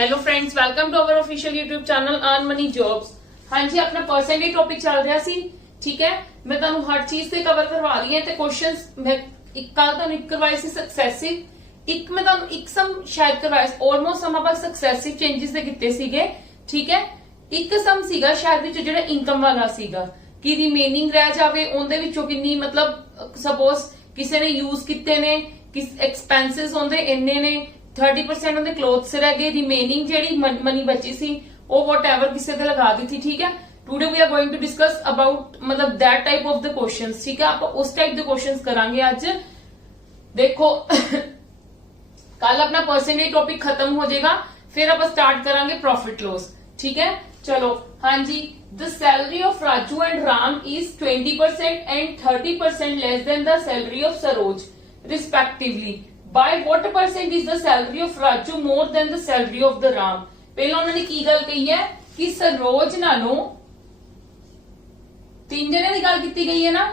Hello friends, welcome to our official YouTube channel earn money jobs. हाँ जी, अपना percentage topic चल रहा सी। ठीक है, मैं ਤੁਹਾਨੂੰ हर चीज से कवर करवा रही है। क्वेश्चंस मैं कल ਤੁਹਾਨੂੰ ਇੱਕ ਕਰਵਾਏ ਸੀ सक्सेसिव, ਇੱਕ ਮੈਂ ਤੁਹਾਨੂੰ ਇੱਕ ਸਮ ਸ਼ਾਇਦ ਕਰਵਾਇਆ ਸੀ। ਆਲਮੋਸਟ ਸਮ ਆਪਾਂ सक्सेसिव ਚੇਂजेस ਦੇ ਕੀਤੇ ਸੀਗੇ। ਠੀਕ ਹੈ, ਇੱਕ ਸਮ ਸੀਗਾ ਸ਼ਾਇਦ ਵਿੱਚ ਜਿਹੜਾ ਇਨਕਮ ਵਾਲਾ ਸੀਗਾ ਕਿ ਰਿਮੇਨਿੰਗ ਰਹਿ ਜਾਵੇ ਉਹਦੇ ਵਿੱਚੋਂ ਕਿੰਨੀ, ਮਤਲਬ ਸਪੋਜ਼ ਕਿਸੇ ਨੇ ਯੂਜ਼ ਕੀਤੇ ਨੇ, ਕਿਸ ਐਕਸਪੈਂਸਸ ਉਹਦੇ ਇੰਨੇ ਨੇ, 30% ਉਹਦੇ ਕਲੋਥਸ ਰਹਿ ਗਏ, ਰਿਮੇਨਿੰਗ ਜਿਹੜੀ ਮਨੀ ਬਚੀ ਸੀ ਉਹ ਵਟਐਵਰ ਕਿਸੇ ਤੇ ਲਗਾ ਦਿੱਤੀ। ਠੀਕ ਹੈ, today we are going to discuss about मतलब that type of the questions. ठीक है, आप उस टाइप के क्वेश्चंस करांगे आज। देखो कल अपना परसेंटेज टॉपिक खत्म हो जाएगा, फिर आप स्टार्ट करांगे प्रॉफिट लॉस। ठीक है, चलो हाँ जी। The salary of Raju and Ram is 20% and 30% less than the salary of Saroj respectively. By what percent is the salary of Raju more than the salary of the Ram. पहला उन्होंने की गल कही है कि सरोज नालों तीन जने की गल की गई है ना,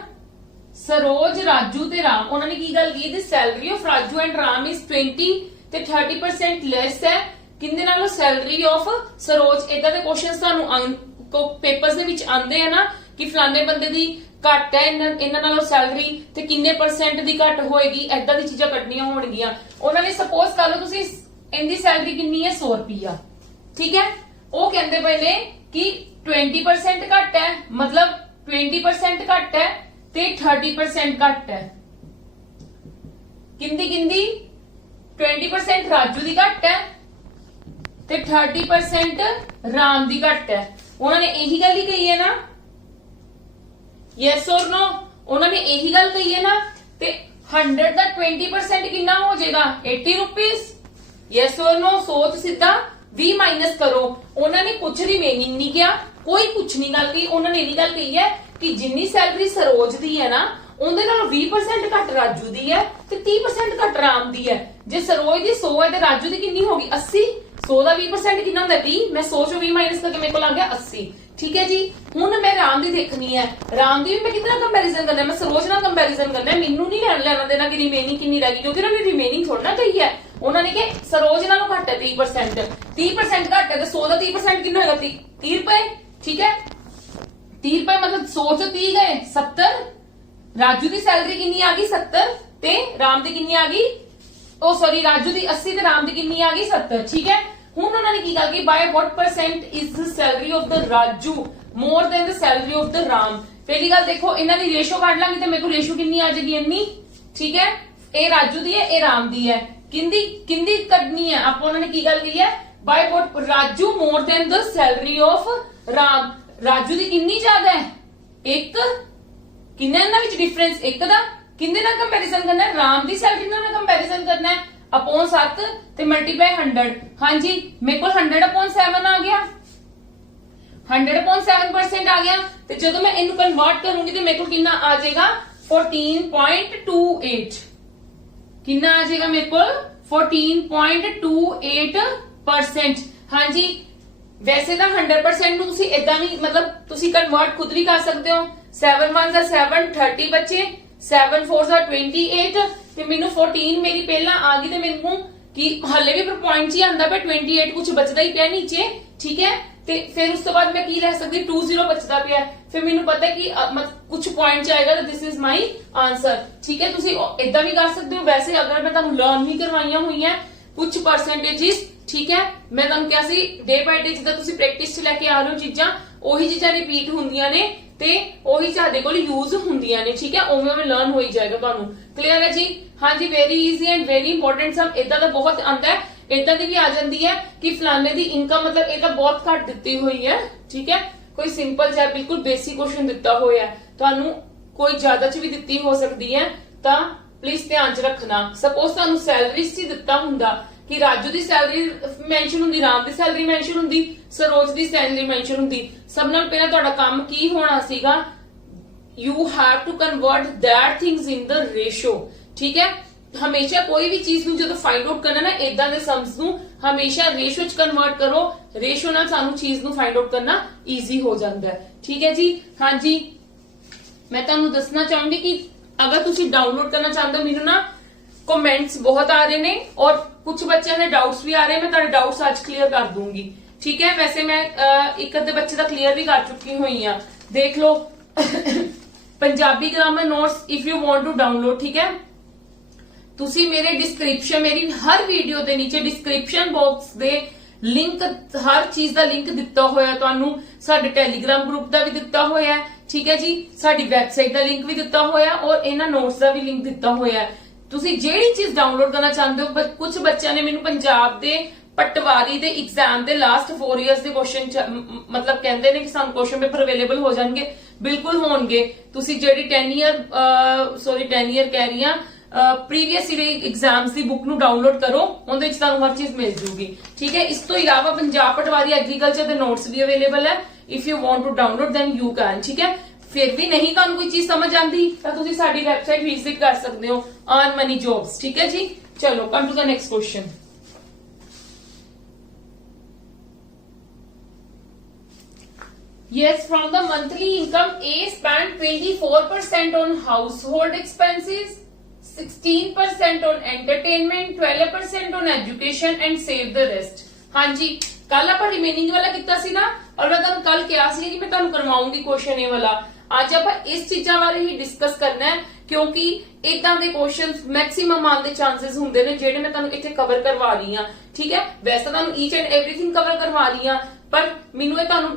सरोज राजू ते राम। उन्होंने की गल की दी salary of Raju and Ram is 20 ते 30% लेस है किंदे नालों सैलरी ऑफ सरोज। इदा दे क्वेश्चंस तुहानू पेपर्स दे विच आंदे हैं ना कि फलाने बंदे दी घट है इन्हां नालों सैलरी ते किन्ने परसेंट दी घट होएगी, इदा दी चीजां कटनियां होणगियां। उन्होंने सपोज कर लो तुसीं इहदी सैलरी किन्नी है 100 रुपया। ठीक है, वो कहंदे पए ने कि 20% घट है, मतलब 20% घट है ते 30% घट है। किंदी किंदी 20% राजू दी घट है ते 30% राम दी घट है। उन्होंने यही गल ही कही है ना, यस और नो। उन्होंने यही गल कही है ना, ते 100 का 20% कितना हो जाएगा 80 रुपीज। यस और नो, सोच सीधा 20 माइनस करो। उन्होंने कुछ रिमेनिंग नहीं किया, कोई कुछ नहीं गल कही। उन्होंने यही गल कही है कि जिन्नी सैलरी सरोज दी है ना उनदे नालों 20% घट राजू दी है ते 30% घट राम दी है। जे सरोज दी 100 है ते राजू दी कितनी होगी 80। 100 का 20% कितना होता है 20। मैं 100 चों 20 माइनस करके मेरे को लग गया 80। ठीक है जी, हुण मैं राम दी देखनी है। राम दी भी मैं कितना कंपैरिजन करना है, मैं सरोज नाल कंपैरिजन करना है। मैनू नहीं लेना देना कि रिमेनिंग कितनी रहेगी, क्योंकि उन्होंने रिमेनिंग थोड़ा ना कही है। उन्होंने कहा सरोज नालों घट है 30%, 30% घट है तो 100 का 30% कितना होगा 30 रुपए। ठीक है, 30 रुपए मतलब 100 चो 30 गए 70। राजू की सैलरी कितनी आ गई 70 ते राम दी कितनी आ गई, ओ सॉरी राजू दी 80 ते राम दी कितनी आ गई 70। ठीक है, हुण उन्होंने की गल की bye what percent is the salary of the Raju more than the salary of the Ram. पहली गल देखो, इन्हां दी रेशो काट लांगे ते मेरे को रेशो कितनी आ जाएगी इन्नी। ठीक है, ए राजू दी है, ए राम दी है। किंदी किंदी कटनी है, आप उन्होंने की गल की है by what Raju more than the salary of Ram. Raju दी कितनी ज्यादा है एक, किन्ने इन्हां विच डिफरेंस एक दा, किंदे नाल कंपैरिजन करना है राम दी सैलरी नाल कंपैरिजन करना है अपॉन 7 ते मल्टीप्लाई 100। हां जी, मेरे को 100 अपॉन 7 आ गया, 100 अपॉन 7% आ गया। ते जदों मैं इनू कन्वर्ट करूंगी तो मेरे को कितना आ जाएगा 14.28। कितना आ जाएगा मेरे को 14.28%। हाँ जी, वैसे तो 100% तुसी इदा भी मतलब तुसी कन्वर्ट खुद भी कर सकते हो। 7 1 7 30 बच्चे, 7 4 28 ते मैनू 14 मेरी पहला आ गई ते मेरे को कि हले भी पॉइंट ही आंदा पे 28 कुछ बचदा ही पिया नीचे। ठीक है, ते फिर उस तो बाद मैं की रह सकती 20 बचदा पिया, फिर मैनू पता है कि कुछ पॉइंट आएगा तो दिस इज माई आंसर। ठीक है, तुसी इदा भी कर सकते हो। वैसे अगर मैं तुहानू लर्न भी करवाइयां हुई है कुछ परसेंटेजेस, ठीक है, मैं तुहानू क्या सी डे बाय डे जिद्दां तुसी प्रैक्टिस च लेके आ रहे हो चीजां, ओही चीजां रिपीट हुंदियां ने ते ओही साडे कोल यूज हुंदियां ने। ठीक है, उवें उवें लर्न हो ही जाएगा तुहानू। क्लियर है जी? हाँ जी, very easy and very important. Sum इदा दा बहुत आंदा है, इदा दी भी आ जाती है कि फलाने दी इनकम मतलब ये बहुत घट दिती हुई है। ठीक है, कोई सिंपल सा बिल्कुल बेसिक क्वेश्चन दिता होया है, तुहानू कोई ज्यादा च भी दिती हो सकती है, तां प्लीज ध्यान च रखना। सपोज तुहानू सैलरी च दिता हुंदा कि राजू दी सैलरी मैंशन हुंदी, राम दी सैलरी मैंशन हुंदी, सरोज दी सैलरी मैंशन हुंदी, सब नाल पहला तुहाडा काम की होना सीगा, you have to convert that things in the ratio. ठीक है, हमेशा कोई भी चीज नूं जदों फाइंड आउट करना ना इदां दे सम्स नूं हमेशा रेशो च कन्वर्ट करो। रेशो नाल सानू चीज नूं फाइंड आउट करना ईजी हो जाता है। ठीक है जी, हाँ जी, मैं तुहानू दसना चाहूंगी कि अगर तुसीं डाउनलोड करना चाहते हो मैनू ना कमेंट्स बहुत आ रहे ने और कुछ बच्चों के डाउट्स भी आ रहे हैं, मैं तुहाडे डाउट्स आज क्लियर कर दूंगी। ठीक है, वैसे मैं एक अद्धे बच्चे का क्लियर भी कर चुकी हुई हाँ। देख लो Punjabi grammar notes if you want to download, ठीक है, तुसी मेरे डिस्क्रिप्शन, मेरी हर वीडियो के नीचे डिस्क्रिप्शन बॉक्स दे लिंक, हर चीज का लिंक दिता होया तुहानू, साडे टेलीग्राम ग्रुप का भी दिता होया है, ठीक है जी, साडी वैबसाइट का लिंक भी दिता होया और इन्हां नोट्स का भी लिंक दिता होया है। तुसी जेड़ी चीज डाउनलोड करना चाहते हो, कुछ बच्चों ने मैनू पंजाब दे पटवारी दे एग्जाम दे लास्ट 4 इयर्स दे क्वेश्चन मतलब कहते हैं कि सानू क्वेश्चन पेपर अवेलेबल हो जाएंगे, बिल्कुल होणगे। तुसी जेड़ी 10 ईयर कह रही हां, प्रीवियस ईयर एग्जाम्स की बुक ਨੂੰ डाउनलोड करो, ਉਹਦੇ ਵਿੱਚ ਤੁਹਾਨੂੰ ਹਰ ਚੀਜ਼ ਮਿਲ ਜੂਗੀ। ठीक है, इस तो इलावा पंजाब पटवारी एग्रीकल्चर के नोट्स भी अवेलेबल है, if you want to download then you can. ठीक है, फिर भी नहीं ਤੁਹਾਨੂੰ कोई चीज समझ आती तो ਤੁਸੀਂ ਸਾਡੀ ਵੈਬਸਾਈਟ ਵਿਜ਼ਿਟ ਕਰ ਸਕਦੇ ਹੋ, अर्न मनी जॉब्स। ठीक है जी, चलो come to the next question. Yes, from the monthly income, A spent 24% on household expenses, 16% on entertainment, 12% on education and save the rest। हाँ जी, कल आप रिमेनिंग वाला कितना सी ना, और मैं तुहानू कल कहा सी कि मैं तुहानू करवाऊंगी क्वेश्चन ए वाला। आज आप इस चीजा बारे ही डिस्कस करना है, क्योंकि इदां दे क्वेश्चंस मैक्सिमम आने के चांसेस हुंदे ने जेडे मैं तुहानू इत्थे कवर करवा रही हां। ठीक है, वैसे तुहानू ईच एंड एवरीथिंग कवर करवा रही हां, पर मैनू तुहानू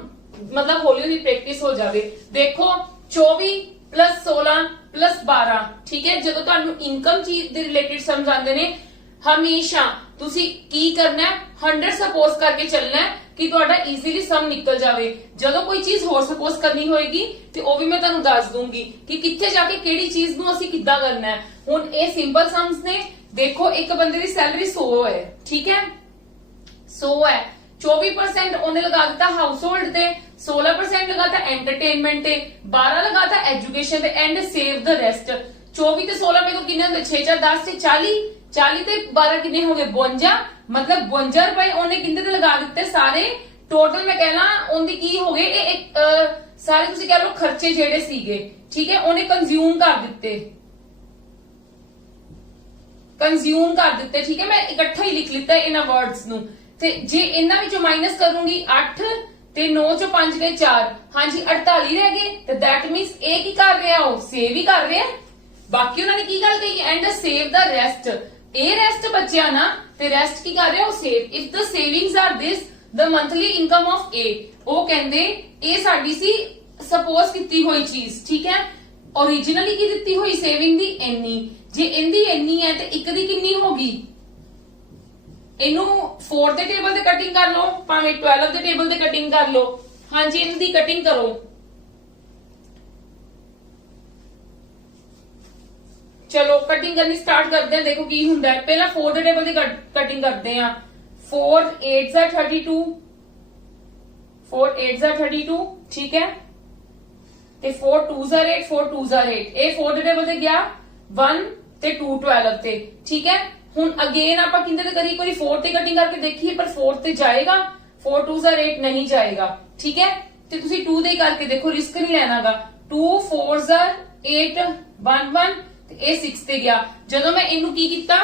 मतलब हौली हौली प्रैक्टिस हो जाए। देखो 24 + 16 + 12, ठीक है, जो तुहानू इनकम चीज दे रिलेटेड समझ आंदे ने, हमेशा तुसी की करना है, 100 सपोज करके चलना है कि तुहाडा इजीली सम निकल जावे। जदों कोई चीज होर सपोज करनी होएगी ते ओ भी मैं तुहानू दस दूंगी कि कित्थे जाके केड़ी चीज नू असीं किद्दां करना है। हुण ए सिंपल सम्स ने। देखो एक बंदे दी सैलरी 100 है, ठीक है, 100 है, 24% उन्हें लगा दिता हाउस होल्ड ते, 16% लगाता एंटरटेनमेंट ते, 12 लगाता एजुकेशन ते एंड सेव द रेस्ट। 24 ते 16 में को किन्ने होंदे, 6 4 10 से 40, 40 ते 12 किन्ने हो गए 52, मतलब 52 रुपए उन्हें किन्ने ते लगा दिते सारे। टोटल मैं कहना उनदी की हो गए एक सारे तुसी कह लो खर्चे जेड़े सीगे, ठीक है, उन्हें कंज्यूम कर दिते, कंज्यूम कर दिते। ठीक है, मैं इकट्ठा ही लिख लिता इन वर्ड्स नू। ते जे इन्हां विचों माइनस करूंगी 8 ते 9 चों 5 गए 4, हाँ जी 48 रह गए। ते दैट मीन्स ए की कर रहा है, सेव ही कर रहा है। बाकी उन्होंने की गल कही and save the rest, a rest बचिया ना, ते रेस्ट की कर रहा है save. If the savings are this the monthly income of A, वो कहंदे ए साडी सी सपोज कीती हुई चीज, ठीक है, ओरिजिनली की दित्ती हुई सेविंग दी इन्नी, जे इंदी इन्नी है ते एक दी किन्नी होगी, इनू 4 ਦੇ ਟੇਬਲ ਤੇ ਕਟਿੰਗ ਕਰ ਲਓ, ਭਾਵੇਂ 12 ਦੇ ਟੇਬਲ ਤੇ ਕਟਿੰਗ ਕਰ ਲਓ। ਹਾਂਜੀ ਇਹਨਾਂ ਦੀ ਕਟਿੰਗ ਕਰੋ। ਚਲੋ ਕਟਿੰਗ ਕਰਨੀ ਸਟਾਰਟ ਕਰਦੇ ਹਾਂ। ਦੇਖੋ ਕੀ ਹੁੰਦਾ ਹੈ, ਪਹਿਲਾਂ 4 ਦੇ ਟੇਬਲ ਦੀ ਕਟਿੰਗ ਕਰਦੇ ਹਾਂ। 4 8 are 32, 4 8 are 32, ਠੀਕ ਹੈ, ਤੇ 4 2s are 8, 4 2s are 8, ਇਹ 4 ਦੇ ਟੇਬਲ ਤੇ ਗਿਆ 1 ਤੇ 2 12 ਤੇ, ठीक है। ਹੁਣ ਅਗੇਨ ਆਪਾਂ ਕਿੰਦੇ ਤੇ ਕਰੀ, ਕੋਈ 4 ਤੇ ਕਟਿੰਗ ਕਰਕੇ ਦੇਖੀਏ, ਪਰ 4 ਤੇ ਜਾਏਗਾ, 4 2s are 8 नहीं जाएगा, ठीक है, ਤੇ ਤੁਸੀਂ 2 ਦੇ ਕਰਕੇ ਦੇਖੋ, ਰਿਸਕ ਨਹੀਂ ਲੈਣਾਗਾ। 2 4s are 8 1 1 ਤੇ ਇਹ 6 ਤੇ ਗਿਆ। ਜਦੋਂ ਮੈਂ ਇਹਨੂੰ ਕੀ ਕੀਤਾ,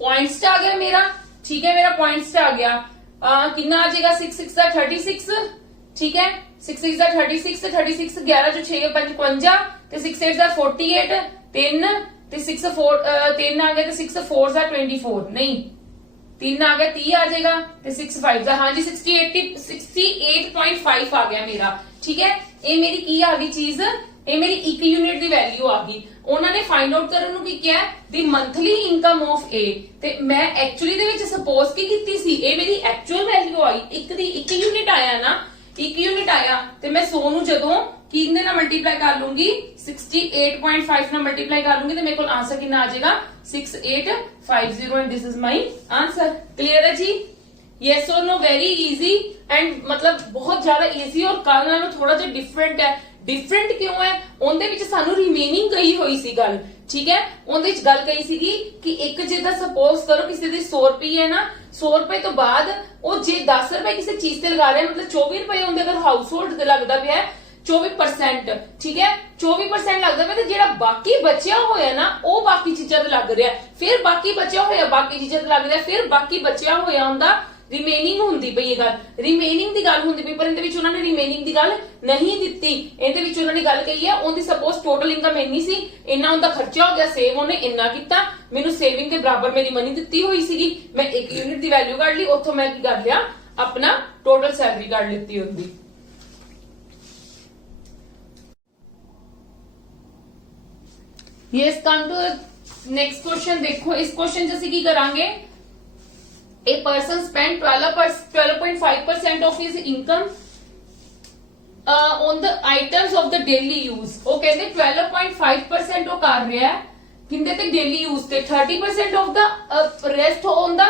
ਪੁਆਇੰਟਸ ਚ ਆ ਗਿਆ ਮੇਰਾ, ठीक है, मेरा पॉइंट्स आ गया, कितना आ जाएगा 6 6 are 36, ठीक है, 6 6 are 36, 36 11 जो 6 5 55 ਤੇ 6 8 are 48, 3 ਤੇ 6 4 3 आ गया ਤੇ 6 4s are 24, नहीं 3 आ गया 30 आ जाएगा ਤੇ 6 5 हाँ जी 68.5 आ गया मेरा, ठीक है। ये मेरी की आ गई चीज, ये मेरी 1 यूनिट की वैल्यू आ गई। उन्होंने फाइंड आउट करन नूं की किया दी मंथली इनकम ऑफ ए, ते मैं एक्चुअली दे विच सपोज की कीती सी, ये मेरी एक्चुअल वैल्यू आई, 1 यूनिट आया ना, 1 यूनिट आया ते मैं 100 नूं जदों कितने ना मल्टीप्लाई कर लूंगी, 68.5 ना मल्टीप्लाई कर लूंगी, तो मेरे को आंसर कितना आ जाएगा 6850, and this is my answer. Clear है जी? Yes or no? Very easy, and मतलब बहुत ज्यादा इजी और कल नालों थोड़ा जिहा डिफरेंट है। डिफरेंट क्यों है? ਉਹਦੇ ਵਿੱਚ ਸਾਨੂੰ ਰਿਮੇਨਿੰਗ ਕਹੀ ਹੋਈ ਸੀ ਗੱਲ, ਠੀਕ ਹੈ, ਉਹਦੇ ਵਿੱਚ ਗੱਲ ਕਹੀ ਸੀਗੀ ਕਿ ਇੱਕ ਜਿੱਦਾਂ ਸਪੋਜ਼ ਕਰੋ ਕਿਸੇ ਦੀ 100 ਰੁਪਏ ਹੈ ਨਾ, 100 ਰੁਪਏ ਤੋਂ ਬਾਅਦ ਉਹ ਜੇ 10 ਰੁਪਏ ਕਿਸੇ ਚੀਜ਼ ਤੇ ਲਗਾ ਰਿਹਾ, ਮਤਲਬ 24 ਰੁਪਏ ਉਹਦੇ ਅਗਰ ਹਾਊਸ ਹੋਲਡ ਤੇ ਲੱਗਦਾ ਪਿਆ 24%, ठीक है 24% लगदा पिया, ते जेड़ा बाकी बचिया होया ना ਉਹ बाकी चीजां ते लग रहा, फिर बाकी बचिया होया बाकी चीजां ते लग रहा, फिर बाकी बचिया होया हुंदा रिमेनिंग हुंदी पई। गल रिमेनिंग दी गल हुंदी पई, पर इहदे विच उन्हां ने रिमेनिंग दी गल नहीं दित्ती। इहदे विच उन्हां ने गल कही है ओंदी सपोज टोटल इनकम इन्नी सी, इन्ना उनदा खर्चा हो गया, सेव उन्हें इन्ना कीता, मैनू सेविंग के बराबर मेरी मनी दित्ती हुई सीगी, मैं 1 यूनिट दी वैल्यू कढ ली, उत्थों मैं की कर लिया अपना टोटल सैलरी कढ लित्ती हुंदी। Yes, come to next question. देखो इस क्वेश्चन च असीं की करांगे, a person spent 12.5% of his income on the items of the daily use। वो कहते 12.5% वो कर रहा है किंदे ते डेली यूज ते, 30% of the rest on the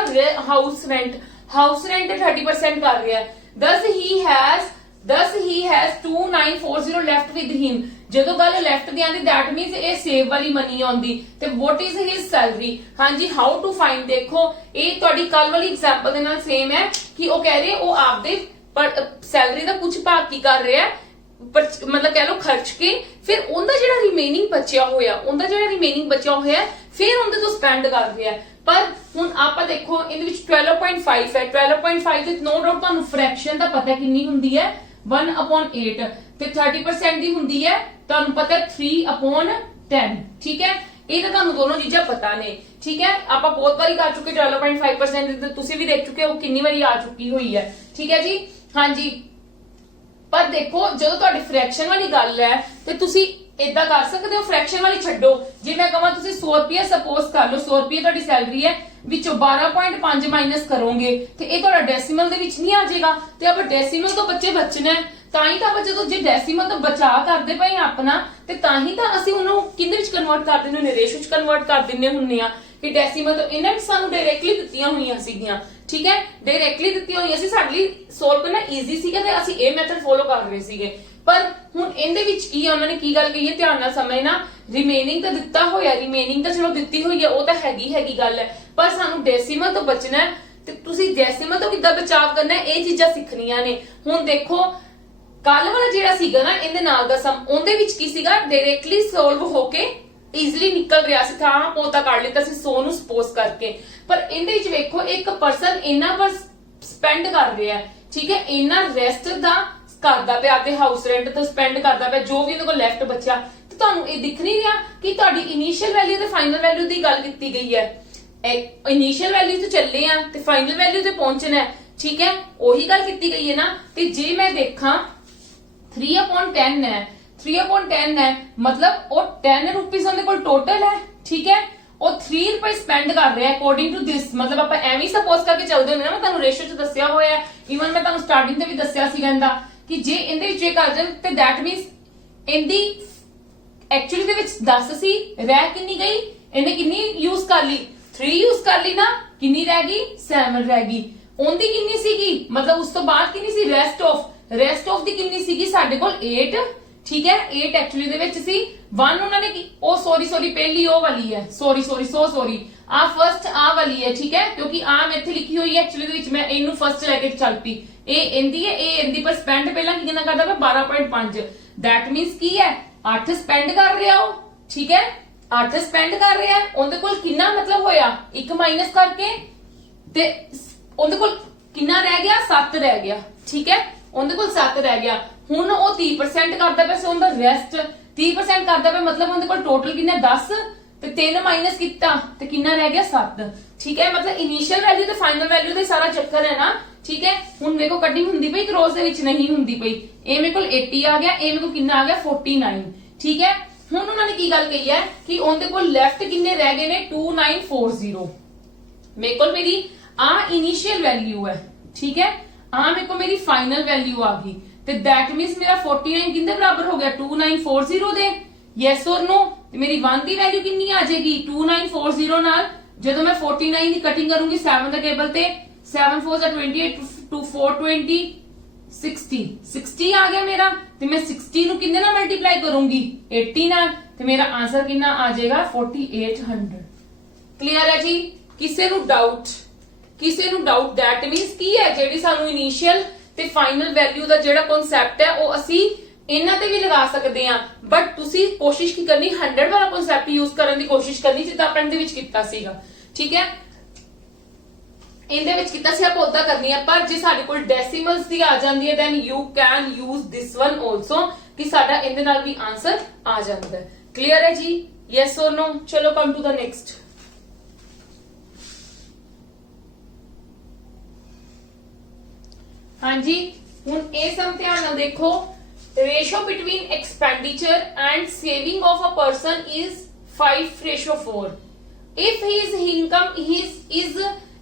house rent, house rent 30% कर रहा है। thus he has 2940 left with him। ਜਦੋਂ ਗੱਲ ਲੈਫਟ ਦੀ ਆਂਦੀ that means ਇਹ ਸੇਵ ਵਾਲੀ ਮਨੀ ਆਉਂਦੀ, ਤੇ what is his salary। ਹਾਂਜੀ, how to find, ਦੇਖੋ ਇਹ ਤੁਹਾਡੀ ਕੱਲ ਵਾਲੀ ਐਗਜ਼ਾਮਪਲ ਦੇ ਨਾਲ ਸੇਮ ਹੈ ਕਿ ਉਹ ਕਹਿ ਰਹੇ ਉਹ ਆਪਦੇ ਸੈਲਰੀ ਦਾ ਕੁਝ ਭਾਗ ਕੀ ਕਰ ਰਿਹਾ ਹੈ, मतलब कह लो खर्च के, फिर उनका जो रिमेनिंग बचिया होया, उनका जो रिमेनिंग बचिया होया फिर उनके तो स्पेंड कर रहा है। पर हुण आपां देखो इहदे विच 12.5 है, 12.5 ते नो डाउट तुहानूं फ्रैक्शन दा पता कितनी हुंदी है 1/8, ते 30% दी हुंदी है तुहानूं पता 3/10, ठीक है। ਇਹ ਤਾਂ ਤੁਹਾਨੂੰ ਦੋਨੋਂ ਚੀਜ਼ਾਂ ਪਤਾ ਨੇ, ਠੀਕ ਹੈ। ਆਪਾਂ ਬਹੁਤ ਵਾਰੀ ਕਰ ਚੁੱਕੇ 12.5%, ਤੁਸੀਂ ਵੀ ਦੇਖ ਚੁੱਕੇ ਹੋ ਕਿੰਨੀ ਵਾਰੀ ਆ ਚੁੱਕੀ ਹੋਈ ਹੈ, ਠੀਕ ਹੈ ਜੀ। ਹਾਂਜੀ, पर देखो जो तुहाडी फ्रैक्शन वाली गल है ते तुसी इदां कर सकदे हो, फ्रैक्शन वाली छड्डो। जे मैं कहां तुसी 100 रुपया सपोज कर लो, 100 रुपया तुहाडी सैलरी है, विचों 12.5 माइनस करोगे ते ये तुहाडा डेसिमल दे विच नहीं आ जाएगा, ते आप डेसिमल तो बच्चे बचना है। ਤਾਂ ਹੀ ਤਾਂ ਆਪਾਂ ਜਦੋਂ ਜੇ ਡੈਸੀਮਲ ਤੋਂ ਬਚਾ ਕਰਦੇ ਪਏ ਆਪਣਾ, ਤੇ ਤਾਂ ਹੀ ਤਾਂ ਅਸੀਂ ਉਹਨੂੰ ਕਿੰਦੇ ਵਿੱਚ ਕਨਵਰਟ ਕਰ ਦਿੰਦੇ ਹੁੰਦੇ, ਰੇਸ਼ੋ ਵਿੱਚ ਕਨਵਰਟ ਕਰ ਦਿੰਦੇ ਹੁੰਦੇ ਆ ਕਿ ਡੈਸੀਮਲ ਤੋਂ ਇਹਨਾਂ ਵਿੱਚ ਸਾਨੂੰ ਡਾਇਰੈਕਟਲੀ ਦਿੱਤੀਆਂ ਹੋਈਆਂ ਸੀਗੀਆਂ, ਠੀਕ ਹੈ। ਡਾਇਰੈਕਟਲੀ ਦਿੱਤੀਆਂ ਹੋਈਆਂ ਸੀ, ਸਾਡੇ ਲਈ ਸੋਲਵ ਕਰਨਾ ਈਜ਼ੀ ਸੀਗਾ ਤੇ ਅਸੀਂ ਇਹ ਮੈਥਡ ਫੋਲੋ ਕਰ ਰਹੇ ਸੀਗੇ। ਪਰ ਹੁਣ ਇਹਦੇ ਵਿੱਚ ਕੀ ਹੈ, ਉਹਨਾਂ ਨੇ ਕੀ ਗੱਲ ਕਹੀ ਹੈ, ਧਿਆਨ ਨਾਲ ਸਮਝਣਾ। ਰਿਮੇਨਿੰਗ ਤਾਂ ਦਿੱਤਾ ਹੋਇਆ, ਰਿਮੇਨਿੰਗ ਤਾਂ ਚਲੋ ਦਿੱਤੀ ਹੋਈ ਹੈ, ਉਹ ਤਾਂ ਹੈਗੀ ਗੱਲ ਹੈ, ਪਰ ਸਾਨੂੰ ਡੈਸੀਮਲ ਤੋਂ ਬਚਣਾ ਹੈ, ਤੇ ਤੁਸੀਂ ਡੈਸੀਮਲ ਤੋਂ ਕਿੱਦਾਂ ਬਚਾਅ ਕਰਨਾ ਇਹ ਚੀਜ਼ਾਂ ਸਿੱਖਣੀਆਂ ਨੇ। ਹੁਣ ਦੇਖੋ ਕੱਲ ਵਾਲਾ ਜਿਹੜਾ ਸੀਗਾ ਨਾ ਇਹਦੇ ਨਾਲ ਦਾ ਸਮ, ਉਹਦੇ ਵਿੱਚ ਕੀ ਸੀਗਾ, ਡਾਇਰੈਕਟਲੀ ਸੋਲਵ ਹੋ ਕੇ ਈਜ਼ੀਲੀ ਨਿਕਲ ਰਿਹਾ ਸੀ, ਥਾਂ ਪੋਤਾ ਕੱਢ ਲਿੱਤਾ ਸੀ 100 ਨੂੰ ਸਪੋਜ਼ ਕਰਕੇ। ਪਰ ਇਹਦੇ ਵਿੱਚ ਵੇਖੋ ਇੱਕ ਪਰਸਨ ਇੰਨਾ ਪਰ ਸਪੈਂਡ ਕਰ ਰਿਹਾ ਹੈ, ਠੀਕ ਹੈ, ਇੰਨਾ ਰੈਸਟ ਦਾ ਕਰਦਾ ਪਿਆ, ਤੇ ਹਾਊਸ ਰੈਂਟ ਤੋਂ ਸਪੈਂਡ ਕਰਦਾ ਪਿਆ, ਜੋ ਵੀ ਉਹਦੇ ਕੋਲ ਲੈਫਟ ਬਚਿਆ। ਤੇ ਤੁਹਾਨੂੰ ਇਹ ਦਿਖ ਨਹੀਂ ਰਿਹਾ ਕਿ ਤੁਹਾਡੀ ਇਨੀਸ਼ੀਅਲ ਵੈਲਿਊ ਤੇ ਫਾਈਨਲ ਵੈਲਿਊ ਦੀ ਗੱਲ ਕੀਤੀ ਗਈ ਹੈ। ਇਨੀਸ਼ੀਅਲ ਵੈਲਿਊ ਤੋਂ ਚੱਲੇ ਆ ਤੇ ਫਾਈਨਲ ਵੈਲਿਊ ਤੇ ਪਹੁੰਚਣਾ, ਠੀਕ ਹੈ, ਉਹੀ ਗੱਲ ਕੀਤੀ ਗਈ ਹੈ ਨਾ। ਤੇ ਜੇ ਮੈਂ ਦੇਖਾਂ 3/10 है, 3/10 है, मतलब वो 10 रुपीज उनके कोल टोटल है, ठीक है, वो 3 रुपए स्पेंड कर रहा है अकॉर्डिंग टू दिस। मतलब आप एवं सपोज करके चलते होंगे ना, मैं तुहानूं रेशो च दस्सिया होया, इवन मैं तुहानूं स्टार्टिंग ते भी दस्सिया सी कहंदा कि जे इहदे विच कर जाए ते दैट मींस इहदी एक्चुअली दे विच 10 सी, रह किन्नी गई, इहने किन्नी यूज कर ली, 3 यूज कर ली ना, किन्नी रह गई 7 रह गई। उनदी किन्नी सीगी, मतलब उस तो बाद किन्नी सी, रेस्ट ऑफ दी किन्नी सीगी साडे कोल 8, ठीक है, 8 एक्चुअली दे विच सी, 1 उन्होंने की ओ सॉरी पहली ओ वाली है, सॉरी आ फर्स्ट आ वाली है, ठीक है, क्योंकि आ मैं इत्थे लिखी हुई है एक्चुअली दे विच मैं इनू फर्स्ट लेके चल पई, ए इंदी है, ए इंदी पर स्पेंड पहला कितना करदा पिया 12.5, दैट मींस की है 8 स्पेंड कर रहा हो, ठीक है, 8 स्पेंड कर रहा है, उनदे कोल कितना मतलब होया 1 माइनस करके ते उनदे कोल कितना रह गया 7 रह गया, ठीक है, उनके कोल 7 रह गया। हुण वो 30% करदा पिया, सो उनदा रेस्ट 30% करदा पिया, मतलब उनके कोल टोटल कितना 10 ते 3 माइनस कितना ते कितना रह गया 7, ठीक है। मतलब इनिशियल वैल्यू ते फाइनल वैल्यू दा सारा चक्कर है ना, ठीक है। हुण मेरे को कटिंग हुंदी पई, क्रॉस दे विच नहीं हुंदी पई, ए मेरे कोल 80 आ गया, ए मेरे को कितना आ गया 49, ठीक है। हुण उन्होंने की गल कही है कि उनके कोल लेफ्ट कितने रह गए ने 2940, मेरे कोल मेरी आ इनिशियल वैल्यू है, ठीक है, हाँ मेरे को मेरी फाइनल वैल्यू आ गई, तो दैट मींस मेरा 49 किंदे बराबर हो गया 2940 दे, यस और नो। मेरी 1 दी वैल्यू कितनी आ जाएगी 2940 नाल, जदों मैं 49 दी कटिंग करूंगी 7 दे टेबल ते, 7 4 28 2 420 60 आ गया मेरा, तो मैं 60 नु किंदे नाल मल्टीप्लाई करूंगी 80 नाल, तो मेरा आंसर कितना आ जाएगा 4800। क्लियर है जी, किसे नु डाउट दैट मींस की है जेडी सानू इनिशियल ते फाइनल वैल्यू दा जेड़ा कांसेप्ट है वो असी ਇਹਨਾਂ ਤੇ ਵੀ ਲਗਾ ਸਕਦੇ ਆ, ਬਟ ਤੁਸੀਂ ਕੋਸ਼ਿਸ਼ ਕੀ ਕਰਨੀ 100 ਵਾਲਾ ਕਨਸੈਪਟ ਯੂਜ਼ ਕਰਨ ਦੀ ਕੋਸ਼ਿਸ਼ ਕਰਨੀ ਜਿੱਦਾਂ ਆਪਾਂ ਇਹਦੇ ਵਿੱਚ ਕੀਤਾ ਸੀਗਾ। ਠੀਕ ਹੈ, ਇਹਦੇ ਵਿੱਚ ਕੀਤਾ ਸੀ ਆਪਾਂ ਉਦਾਂ ਕਰਨੀ ਹੈ, ਪਰ ਜੇ ਸਾਡੇ ਕੋਲ ਡੈਸੀਮਲਸ ਦੀ ਆ ਜਾਂਦੀ ਹੈ then you can use this one also, ਕਿ ਸਾਡਾ ਇਹਦੇ ਨਾਲ ਵੀ ਆਨਸਰ ਆ ਜਾਂਦਾ ਹੈ। ਕਲੀਅਰ ਹੈ ਜੀ? Yes or no? ਚਲੋ ਕਮ ਟੂ ਦ ਨੈਕਸਟ। ਹਾਂਜੀ, ਹੁਣ ਇਹ ਸਮ ਧਿਆਨ ਨਾਲ ਦੇਖੋ। Ratio between expenditure and saving of a person is 5:4. if his income is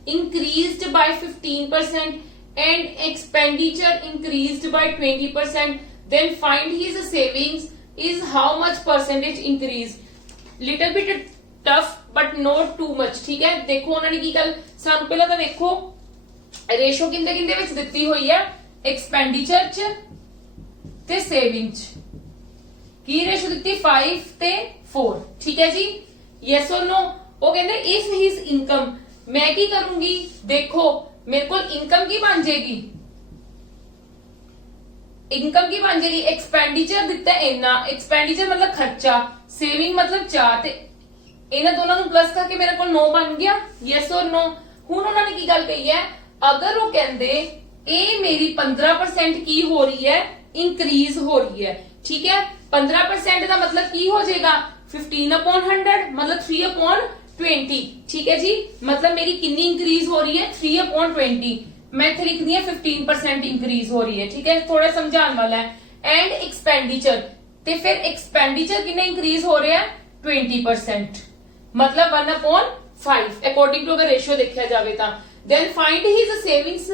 increased by 15% and expenditure increased by 20%, then find his savings is how much percentage increase. little bit tough but not too much. ठीक है, देखो उन्होंने की गल सानू पहला तो देखो रेशो किंदे किंदे विच दित्ती हुई है, एक्सपेंडिचर च ते सेविंग च। की रेशो दित्ती 5 ते 4। ठीक है जी, यस और नो? वो कहते इफ हिज इनकम, मैं की करूंगी, देखो मेरे को इनकम की बन जाएगी, इनकम की बन जाएगी, एक्सपेंडिचर दिता है इन्ना, एक्सपेंडिचर मतलब खर्चा, सेविंग मतलब 4, ते इन्हां दोनों ਨੂੰ प्लस करके मेरे को 9 बन गया। Yes or no? ਹੁਣ ਉਹਨਾਂ ਨੇ ਕੀ ਗੱਲ ਕਹੀ ਹੈ, अगर वो कहते ਇਹ ਮੇਰੀ 15% की हो रही है, इंक्रीज हो रही है। ठीक है, 15% का मतलब की हो जाएगा 15/100 मतलब 3/20। ठीक है जी, मतलब मेरी कितनी इंक्रीज हो रही है 3/20। मैं इथे लिख दी है 15% इंक्रीज हो रही है। ठीक है, थोड़ा समझाने वाला है। एंड एक्सपेंडिचर, ते फिर एक्सपेंडिचर कितना इंक्रीज हो रहा है 20%, मतलब 1/5 अकॉर्डिंग टू अगर रेशियो देखा जाए तो। Then find his savings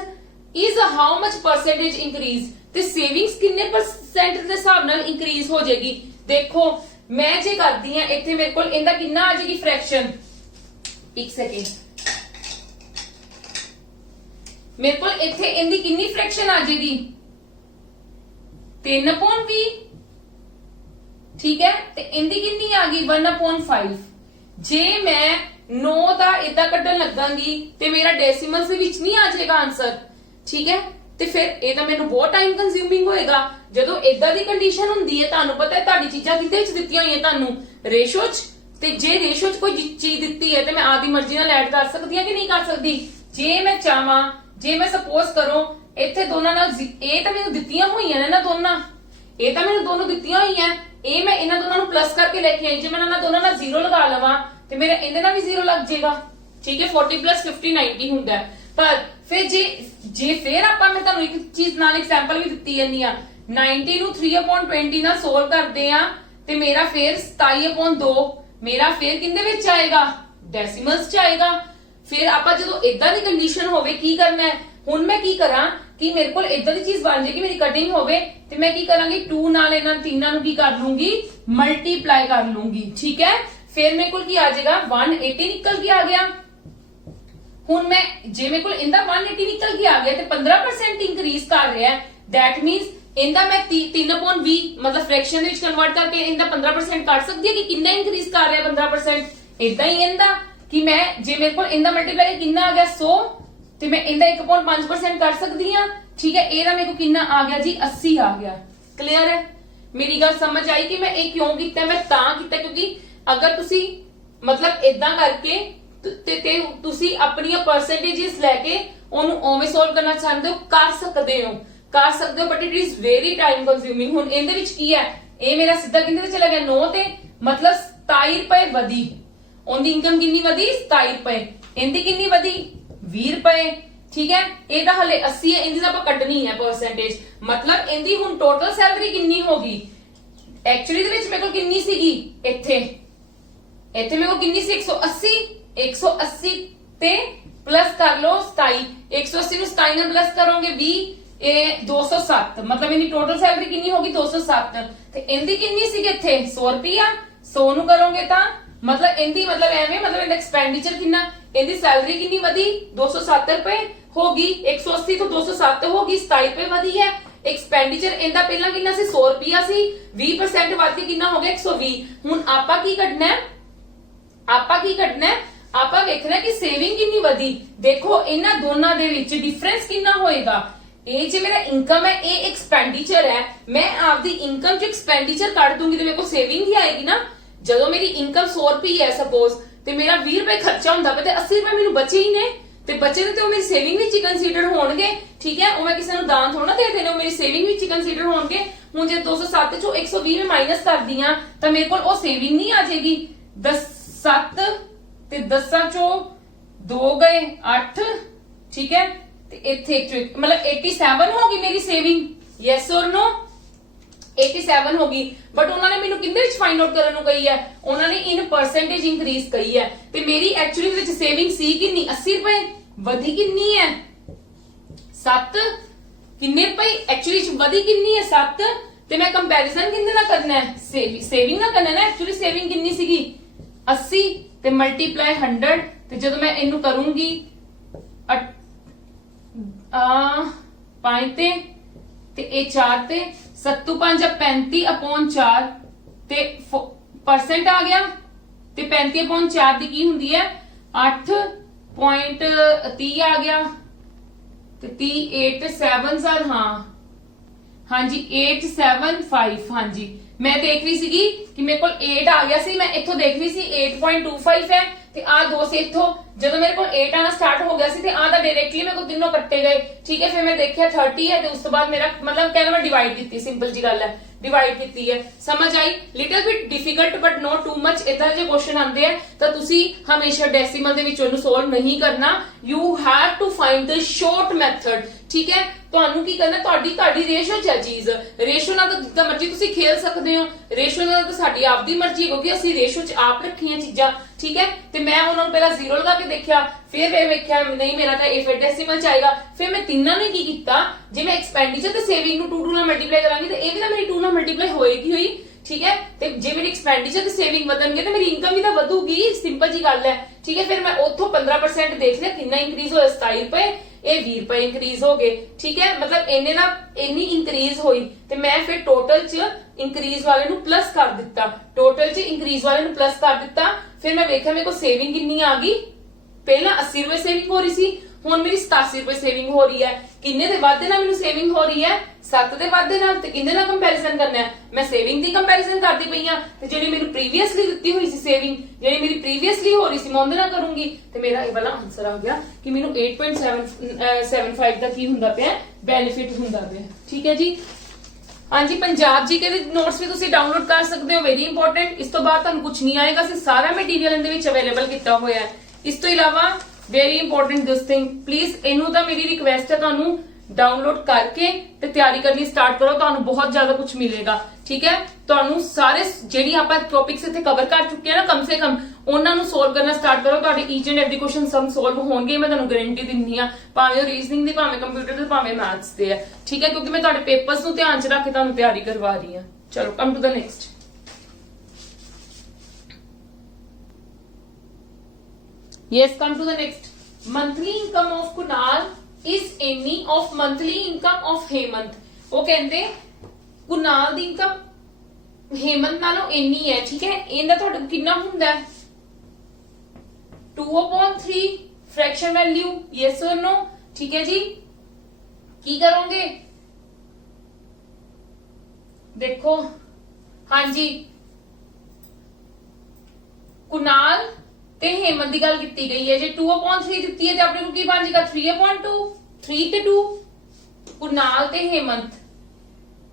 is how much percentage increase, ते सेविंग्स कितने परसेंट के हिसाब नाल इंक्रीज हो जाएगी। देखो मैं जे करदी हां इथे मेरे कोल इंदा कितना आ जाएगी फ्रैक्शन, एक सेकेंड, मेरे को इथे इंदी कितनी फ्रैक्शन आ जाएगी 3/20। ठीक है, ते इंदी कितनी आ गई 1/5। जे मैं 9 ਦਾ ਇਦਾਂ ਕੱਢਣ ਲੱਗਾਂਗੀ ਤੇ ਮੇਰਾ ਡੈਸੀਮਲਸ ਦੇ ਵਿੱਚ ਨਹੀਂ ਆ ਜਾਏਗਾ ਆਨਸਰ। ਠੀਕ ਹੈ, ਤੇ ਫਿਰ ਇਹ ਤਾਂ ਮੈਨੂੰ ਬਹੁਤ ਟਾਈਮ ਕੰਜ਼ਿਊਮਿੰਗ ਹੋਏਗਾ। ਜਦੋਂ ਇਦਾਂ ਦੀ ਕੰਡੀਸ਼ਨ ਹੁੰਦੀ ਹੈ, ਤੁਹਾਨੂੰ ਪਤਾ ਹੈ ਤੁਹਾਡੀ ਚੀਜ਼ਾਂ ਕਿਤੇ ਵਿੱਚ ਦਿੱਤੀਆਂ ਹੋਈਆਂ ਤੁਹਾਨੂੰ ਰੇਸ਼ੋ 'ਚ, ਤੇ ਜੇ ਰੇਸ਼ੋ 'ਚ ਕੋਈ ਚੀਜ਼ ਦਿੱਤੀ ਹੈ ਤੇ ਮੈਂ ਆਪਦੀ ਮਰਜ਼ੀ ਨਾਲ ਐਡ ਕਰ ਸਕਦੀ ਹਾਂ ਕਿ ਨਹੀਂ ਕਰ ਸਕਦੀ। ਜੇ ਮੈਂ ਚਾਹਾਂ, ਜੇ ਮੈਂ ਸਪੋਜ਼ ਕਰੋ ਇੱਥੇ ਦੋਨਾਂ ਨਾਲ, ਇਹ ਤਾਂ ਮੈਨੂੰ ਦਿੱਤੀਆਂ ਹੋਈਆਂ ਨੇ ਨਾ ਦੋਨਾਂ, ਇਹ ਤਾਂ ਮੈਨੂੰ ਦੋਨੋਂ ਦਿੱਤੀਆਂ ਹੋਈਆਂ, ਇਹ ਮੈਂ ਇਹਨਾਂ ਦੋਨਾਂ ਨੂੰ ਪਲੱਸ ਕਰਕੇ ਲੈ ਕੇ ਆਈ। ਜੇ ਮੈਂ ਇਹਨਾਂ ਦੋਨਾਂ ਨਾਲ 0 ਲਗਾ ਲਵਾਂ ਤੇ ਮੇਰਾ ਇਹਦੇ ਨਾਲ ਵੀ 0 ਲੱਗ ਜਾਏਗਾ। ਠੀਕ ਹੈ, 40 + 50 90 ਹੁੰਦਾ। ਪਰ ਫਿਰ ਜੇ ਫਿਰ ਆਪਾਂ, ਮੈਂ ਤੁਹਾਨੂੰ ਇੱਕ ਚੀਜ਼ ਨਾਲ ਐਗਜ਼ਾਮਪਲ ਵੀ ਦਿੱਤੀ ਜਾਂਦੀ ਆ, 90 ਨੂੰ 3/20 ਨਾਲ ਸੋਲਵ ਕਰਦੇ ਆ ਤੇ ਮੇਰਾ ਫਿਰ 27/2 ਮੇਰਾ ਫਿਰ ਕਿੰਦੇ ਵਿੱਚ ਆਏਗਾ, ਡੈਸੀਮਲਸ ਚ ਆਏਗਾ। ਫਿਰ ਆਪਾਂ ਜਦੋਂ ਇਦਾਂ ਦੀ ਕੰਡੀਸ਼ਨ ਹੋਵੇ ਕੀ ਕਰਨਾ ਹੈ, ਹੁਣ ਮੈਂ ਕੀ ਕਰਾਂ ਕਿ ਮੇਰੇ ਕੋਲ ਇਦਾਂ ਦੀ ਚੀਜ਼ ਬਣ ਜਾਏਗੀ, ਮੇਰੀ ਕਟਿੰਗ ਹੋਵੇ ਤੇ ਮੈਂ ਕੀ ਕਰਾਂਗੀ 2 ਨਾਲ ਇਹਨਾਂ ਤਿੰਨਾਂ ਨੂੰ ਕੀ ਕਰ ਲੂੰਗੀ, ਮਲਟੀਪਲਾਈ ਕਰ ਲੂੰਗੀ। ਠੀਕ ਹੈ, फिर मेरे को की आ जाएगा 180 निकल के आ गया। हुण मैं जे मेरे को इंदा 180 निकल के आ गया ते 15% इंक्रीज कर रहा है, दैट मींस इंदा मैं 3/20 मतलब फ्रैक्शन दे विच कन्वर्ट करके इंदा 15% कर सकती है कि कितना इंक्रीज कर रहा है 15%। इदां ही इंदा कि मैं जे मेरे को इंदा मल्टीप्लाई कितना आ गया 100 ते मैं इंदा 1.5% कर सकती हां। ठीक है, एदा मेरे को कितना आ गया जी 80 आ गया। क्लियर है, मेरी गल समझ आई कि मैं ये क्यों कीता, मैं तां कीता क्योंकि अगर तुसी मतलब इदां करके ते तुसी अपनी परसेंटेजेस लेके ओनू ओवें सोल्व करना चाहते हो, कर सकते हो, but it is very time consuming. हुण इहदे विच की है, ये मेरा सीधा किंदे ते चला गया 9 ते, मतलब 27 रुपए वधी। ओंदी इनकम कितनी वधी 27 रुपए, इहदी कितनी वधी 20 रुपए। ठीक है, ये तो हले 80 है, इहदी तां कटनी है परसेंटेज, मतलब इहदी हुण टोटल सैलरी कितनी होगी, एक्चुअली दे विच मेरे कोल कितनी सीगी, इत्थे मेरे को कितनी सी 180 ते प्लस कर लो 27, 180 ਨੂੰ 27 ਨਾਲ प्लस करोगे 20, ਇਹ 207, मतलब इनकी टोटल सैलरी कितनी होगी 207 ਤੇ ਇਹਦੀ कितनी सी ਇੱਥੇ 100 रुपया। 100 ਨੂੰ ਕਰੋਗੇ ਤਾਂ मतलब ਇਹਦੀ मतलब ਐਵੇਂ, मतलब ਇਹਦਾ ਐਕਸਪੈਂਡੀਚਰ ਕਿੰਨਾ, ਇਹਦੀ ਸੈਲਰੀ ਕਿੰਨੀ ਵਧੀ 207 रुपए होगी, 180 ਤੋਂ 207 होगी 27 रुपए ਵਧੀ है। एक्सपेंडिचर ਇਹਦਾ ਪਹਿਲਾਂ ਕਿੰਨਾ ਸੀ 100 रुपया ਸੀ, 20% ਵੱਧ ਕੇ ਕਿੰਨਾ ਹੋ ਗਿਆ 120। ਹੁਣ ਆਪਾਂ ਕੀ ਕੱਢਣਾ ਹੈ, ਆਪਾਂ ਵੇਖਣਾ ਕਿ ਸੇਵਿੰਗ ਕਿੰਨੀ ਵਧੀ। ਦੇਖੋ ਇਹਨਾਂ ਦੋਨਾਂ ਦੇ ਵਿੱਚ ਡਿਫਰੈਂਸ ਕਿੰਨਾ ਹੋਏਗਾ, ਇਹ ਜੇ ਮੇਰਾ ਇਨਕਮ ਹੈ, ਇਹ ਐਕਸਪੈਂਡੀਚਰ ਹੈ, ਮੈਂ ਆਪਦੀ ਇਨਕਮ ਚ ਐਕਸਪੈਂਡੀਚਰ ਕੱਢ ਦੂੰਗੀ ਤੇ ਮੇਰੇ ਕੋਲ ਸੇਵਿੰਗ ਹੀ ਆਏਗੀ ਨਾ। ਜਦੋਂ ਮੇਰੀ ਇਨਕਮ 100 ਰੁਪਏ ਹੈ ਸਪੋਜ਼, ਤੇ ਮੇਰਾ 20 ਰੁਪਏ ਖਰਚਾ ਹੁੰਦਾ ਪਿਆ ਤੇ 80 ਰੁਪਏ ਮੈਨੂੰ ਬਚੇ ਹੀ ਨੇ, ਤੇ ਬਚੇ ਨੇ ਤੇ ਉਹ ਮੇਰੀ ਸੇਵਿੰਗ ਵਿੱਚ ਹੀ ਕੰਸੀਡਰ ਹੋਣਗੇ। ਠੀਕ ਹੈ, ਉਹ ਮੈਂ ਕਿਸੇ ਨੂੰ ਦਾਨ ਥੋੜਾ ਦੇ ਦੇਣੇ, ਉਹ ਮੇਰੀ ਸੇਵਿੰਗ ਵਿੱਚ ਹੀ ਕੰਸੀਡਰ ਹੋਣਗੇ। ਹੁਣ ਜੇ 207 ਚੋਂ 120 ਮੈਂ ਮਾਈਨਸ ਕਰਦੀ ਆ ਤਾਂ ਮੇਰੇ ਕੋਲ ਉਹ ਸੇਵਿੰਗ ਨਹੀਂ ਆ ਜਾਏਗੀ। 7 ਤੇ 10 ਚੋਂ 2 ਗਏ 8, ਠੀਕ ਹੈ, ਤੇ ਇੱਥੇ मतलब 87 होगी मेरी सेविंग, यस और नो 87 होगी। बट उन्होंने मैनू किंदे विच फाइंड आउट करन नू कही है, उन्होंने इन परसेंटेज इंक्रीज कही है। ते मेरी एक्चुअली विच सेविंग सी कितनी 80 रुपए, वधी कितनी है 7, किन्ने रुपए एक्चुअली वधी कितनी है 7, ते मैं कंपैरिजन किंदे नाल करना है, सेविंग नाल करना है ना। एक्चुअली सेविंग कितनी सीगी 80 ते मल्टीप्लाई 100, ते जदों मैं इनू करूंगी 5 ते ए 4 ते 7 5 35/4 ते परसेंट आ गया, ते 35/4 दी की हुंदी है 8.30 आ गया, ते 8.7 सर, हाँ जी 875। हाँ जी मैं देख रही सी कि मेरे को 8 आ गया सी, मैं इथों देख रही सी 8.25 है, ਤੇ ਆ 2 से इथों ਜਦੋਂ ਮੇਰੇ ਕੋਲ 8 ਆਣਾ ਸਟਾਰਟ ਹੋ ਗਿਆ ਸੀ ਤੇ ਆ ਤਾਂ ਡਾਇਰੈਕਟਲੀ ਮੇਰੇ ਕੋਲ ਤਿੰਨੋਂ ਕੱਟੇ ਗਏ। ਠੀਕ ਹੈ, ਫਿਰ ਮੈਂ ਦੇਖਿਆ 30 ਹੈ ਤੇ ਉਸ ਤੋਂ ਬਾਅਦ ਮੇਰਾ मतलब कहना मैं डिवाइड ਕੀਤੀ, ਸਿੰਪਲ ਜੀ ਗੱਲ ਹੈ, डिवाइड ਕੀਤੀ ਹੈ। समझ आई? Little bit difficult but not too much. ਇਦਾਂ ਜੇ ਕੁਐਸਚਨ ਆਉਂਦੇ ਆ ਤਾਂ ਤੁਸੀਂ ਹਮੇਸ਼ਾ ਡੈਸੀਮਲ ਦੇ ਵਿੱਚ ਉਹਨੂੰ ਸੋਲਵ ਨਹੀਂ ਕਰਨਾ, you have to find the short method. ਠੀਕ ਹੈ, ਤੁਹਾਨੂੰ ਕੀ ਕਰਨਾ, ਤੁਹਾਡੀ ਰੇਸ਼ੋ ਚ ਹੈ ਚੀਜ਼, ਰੇਸ਼ੋ ਨਾਲ ਤਾਂ ਜਿੱਦਾਂ ਮਰਜ਼ੀ ਤੁਸੀਂ ਖੇਲ ਸਕਦੇ ਹੋ, ਰੇਸ਼ੋ ਨਾਲ ਤਾਂ ਸਾਡੀ ਆਪਦੀ ਮਰਜ਼ੀ ਹੈ ਕਿਉਂਕਿ ਅਸੀਂ ਰੇਸ਼ੋ ਚ ਆਪ ਰੱਖੀਆਂ ਚੀਜ਼ਾਂ। ਠੀਕ ਹੈ, ਤੇ ਮੈਂ ਉਹਨਾਂ ਨੂੰ ਪਹਿਲਾਂ 0 ਲਗਾ ਕੇ ਦੇਖਿਆ, ਫਿਰ ਵੇਖਿਆ ਨਹੀਂ ਮੇਰਾ ਤਾਂ ਇਹ ਫਿਰ ਡੈਸੀਮਲ ਚ ਆਏਗਾ। ਫਿਰ ਮੈਂ ਤਿੰਨਾਂ ਨੇ ਕੀ ਕੀਤਾ, ਜੇ ਮੈਂ ਐਕਸਪੈਂਡੀਚਰ ਤੇ ਸੇਵਿੰਗ ਨੂੰ 2 ਨਾਲ ਮਲਟੀਪਲਾਈ ਕਰਾਂਗੀ ਤੇ ਇਹ ਵੀ ਤਾਂ ਮੇਰੀ 2 ਨਾਲ ਮਲਟੀਪਲਾਈ ਹੋਏਗੀ ਹੋਈ। ਠੀਕ ਹੈ, ਤੇ ਜੇ ਮੇਰੀ ਐਕਸਪੈਂਡੀਚਰ ਤੇ ਸੇਵਿੰਗ ਵਧਣਗੇ ਤੇ ਮੇਰੀ ਇਨਕਮ ਵੀ ਤਾਂ ਵਧੂਗੀ, ਸਿੰਪਲ ਜੀ ਗੱਲ ਹੈ। ਠੀਕ ਹੈ, ਫਿਰ ਮੈਂ ਉੱਥੋਂ 15% ਦੇਖ ਲਿਆ, ਕਿੰਨਾ ਇੰਕਰੀਜ਼ ਹੋਇਆ 27 ਰੁਪਏ, ਇਹ 20 ਰੁਪਏ ਇੰਕਰੀਜ਼ ਹੋ ਗਏ। ਠੀਕ ਹੈ, मतलब ਇੰਨੀ ਇੰਕਰੀਜ਼ ਹੋਈ ਤੇ ਮੈਂ ਫਿਰ ਟੋਟਲ ਚ ਇੰਕਰੀਜ਼ ਵਾਲੇ ਨੂੰ ਪਲੱਸ ਕਰ ਦਿੱਤਾ, ਟੋਟਲ ਚ ਇੰਕਰੀਜ਼ ਵਾਲੇ ਨੂੰ ਪਲੱਸ ਕਰ ਦਿੱਤਾ। ਫਿਰ ਮੈਂ ਵੇਖਿਆ ਮੇਰੇ ਕੋਲ ਸੇਵਿੰਗ ਕਿੰਨੀ ਆ ਗਈ, ਪਹਿਲਾਂ 80 ਰੁਪਏ ਸੇਵਿੰਗ ਹੋ ਰਹੀ ਸੀ, ਹੁਣ ਮੇਰੀ 87 ਰੁਪਏ ਸੇਵਿੰਗ ਹੋ ਰਹੀ ਹੈ। ਕਿੰਨੇ ਦੇ ਵਾਧੇ ਨਾਲ ਮੈਨੂੰ ਸੇਵਿੰਗ ਹੋ ਰਹੀ ਹੈ, 7 ਦੇ ਵਾਧੇ ਨਾਲ। ਤੇ ਕਿੰਨੇ ਨਾਲ ਕੰਪੈਰੀਜ਼ਨ ਕਰਨਾ ਹੈ, ਮੈਂ ਸੇਵਿੰਗ ਦੀ ਕੰਪੈਰੀਜ਼ਨ ਕਰਦੀ ਪਈ ਆ, ਤੇ ਜਿਹੜੀ ਮੈਨੂੰ ਪ੍ਰੀਵੀਅਸਲੀ ਦਿੱਤੀ ਹੋਈ ਸੀ ਸੇਵਿੰਗ, ਜਿਹੜੀ ਮੇਰੀ ਪ੍ਰੀਵੀਅਸਲੀ ਹੋ ਰਹੀ ਸੀ ਮੈਂ ਉਹਦੇ ਨਾਲ ਕਰੂੰਗੀ, ਤੇ ਮੇਰਾ ਇਹ ਵਾਲਾ ਆਨਸਰ ਆ ਗਿਆ ਕਿ ਮੈਨੂੰ 8.75 ਦਾ ਕੀ ਹੁੰਦਾ ਪਿਆ, ਬੈਨੀਫਿਟ ਹੁੰਦਾ ਪਿਆ। ਠੀਕ ਹੈ ਜੀ, ਹਾਂਜੀ ਪੰਜਾਬ ਜੀਕੇ ਦੇ ਨੋਟਸ ਵੀ ਤੁਸੀਂ ਡਾਊਨਲੋਡ ਕਰ ਸਕਦੇ ਹੋ, ਵੈਰੀ ਇੰਪੋਰਟੈਂਟ। ਇਸ ਤੋਂ ਬਾਅਦ ਤੁਹਾਨੂੰ ਕੁਝ ਨਹੀਂ ਆਏਗਾ, ਅਸੀਂ ਸਾਰਾ ਮਟੀਰੀਅਲ ਇਹਦੇ ਵਿੱਚ ਅਵੇਲੇਬਲ ਕੀਤਾ ਹੋਇਆ ਹੈ। ਇਸ ਤੋਂ ਇਲਾਵਾ very important this thing, please ਇਹਨੂੰ ਤਾਂ ਮੇਰੀ ਰਿਕਵੈਸਟ ਹੈ ਤੁਹਾਨੂੰ डाउनलोड करके ते तैयारी करनी स्टार्ट करो, ਤੁਹਾਨੂੰ ਬਹੁਤ ਜ਼ਿਆਦਾ ਕੁਝ ਮਿਲੇਗਾ। ਠੀਕ ਹੈ, ਤੁਹਾਨੂੰ ਸਾਰੇ ਜਿਹੜੀ ਆਪਾਂ ਟੌਪਿਕਸ ਇੱਥੇ ਕਵਰ ਕਰ ਚੁੱਕੇ ਆ ਨਾ, ਕਮ ਸੇ ਕਮ ਉਹਨਾਂ ਨੂੰ ਸੋਲਵ ਕਰਨਾ ਸਟਾਰਟ ਕਰੋ, ਤੁਹਾਡੇ each and every question sum solve ਹੋਣਗੇ, ਮੈਂ ਤੁਹਾਨੂੰ ਗਾਰੰਟੀ ਦਿੰਦੀ ਆ, ਭਾਵੇਂ ਉਹ ਰੀਜ਼ਨਿੰਗ ਦੀ, ਭਾਵੇਂ ਕੰਪਿਊਟਰ ਦੇ, ਭਾਵੇਂ ਮੈਥਸ ਦੇ ਆ। ਠੀਕ ਹੈ, ਕਿਉਂਕਿ ਮੈਂ ਤੁਹਾਡੇ ਪੇਪਰਸ ਨੂੰ ਧਿਆਨ 'ਚ ਰੱਖ ਕੇ ਤੁਹਾਨੂੰ ਤਿਆਰੀ ਕਰਵਾ ਰਹੀ ਹਾਂ। ਚਲੋ come to the next. Yes, come to the next. Monthly income of Kunal is any of monthly income of Hemant. वो कहते कुनाल दी इनकम हेमंत नालों इन्नी है। ठीक है, इनका तुहाडा कितना हुंदा है 2/3 fraction value, yes or no. ठीक है जी, की करोगे, देखो, हाँ जी, कुनाल ਤੇ हेमंत ਦੀ ਗੱਲ ਕੀਤੀ ਗਈ ਹੈ, ਜੇ 2/3 ਦਿੱਤੀ ਹੈ ਤੇ ਆਪਣੇ ਨੂੰ ਕੀ ਬਣ ਜਾਏਗਾ 3/2, 3 ਤੇ 2, ਕੁਨਾਲ ਤੇ हेमंत,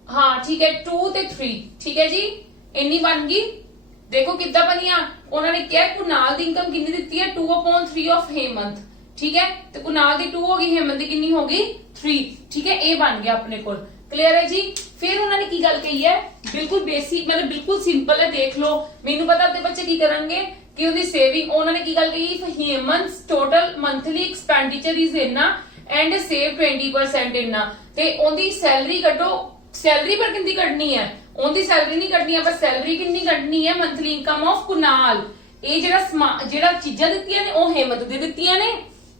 हाँ ठीक है 2 ਤੇ 3। ठीक है जी, ਇੰਨੀ ਬਣ ਗਈ। ਦੇਖੋ ਕਿੱਦਾਂ ਬਣੀਆਂ, ਉਹਨਾਂ ਨੇ ਕਿਹਾ ਕੁਨਾਲ ਦੀ ਇਨਕਮ ਕਿੰਨੀ ਦਿੱਤੀ ਹੈ 2/3 ਆਫ हेमंत। ठीक है, ਤੇ ਕੁਨਾਲ ਦੀ 2 ਹੋ ਗਈ, हेमंत ਦੀ ਕਿੰਨੀ ਹੋ ਗਈ 3। ठीक है, ਇਹ ਬਣ ਗਿਆ ਆਪਣੇ ਕੋਲ, क्लियर है जी। फिर उन्होंने की गल कही है, बिल्कुल बेसिक, मतलब बिल्कुल सिंपल है, देख लो, मेनू पता अपने बच्चे की करेंगे कि उनकी सेविंग, उन्होंने की गल कही, Hemant total monthly expenditure is इन्ना एंड सेव 20% इन्ना, ते उनकी सैलरी कड्डो, सैलरी पर कितनी कड्डनी है, उनकी सैलरी नहीं कड्डनी है, पर सैलरी कितनी कड्डनी है मंथली इनकम ऑफ कुनाल। ये जेड़ा चीजां दित्तियां ने वो हेमंत दे दित्तियां ने।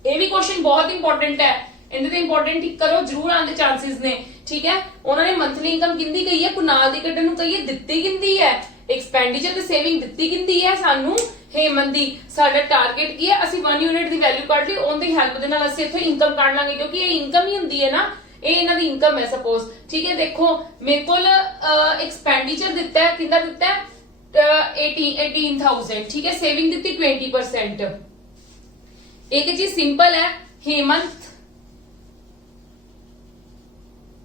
ये भी क्वेश्चन बहुत इंपॉर्टेंट है, इन्हें तो इंपॉर्टेंट टिक करो, जरूर आने चांसेस ने। ठीक है, उन्होंने मंथली इनकम किंदी कही है, कुनाल दी कड्डण नूं कही है, दित्ती किंदी है एक्सपेंडिचर ते सेविंग, दित्ती किंदी है सानू हेमंत दी। साडा टारगेट की है, ਅਸੀਂ 1 यूनिट दी वैल्यू ਕੱਢ ਲਈ, ਉਹਦੀ ਹੈਲਪ ਦੇ ਨਾਲ ਅਸੀਂ ਇੱਥੇ ਇਨਕਮ ਕੱਢ ਲਾਂਗੇ, ਕਿਉਂਕਿ ਇਹ ਇਨਕਮ ਹੀ ਹੁੰਦੀ ਹੈ ਨਾ, ਇਹ ਇਹਨਾਂ ਦੀ ਇਨਕਮ ਹੈ ਸਪੋਜ਼, ਠੀਕ ਹੈ। ਦੇਖੋ ਮੇਰੇ ਕੋਲ ਐਕਸਪੈਂਡੀਚਰ ਦਿੱਤਾ ਹੈ, ਕਿੰਨਾ ਦਿੱਤਾ ਹੈ 18,000, ਠੀਕ ਹੈ। ਸੇਵਿੰਗ ਦਿੱਤੀ 20%। ਇੱਕ ਚੀਜ਼ ਸਿੰਪਲ ਹੈ, हेमंत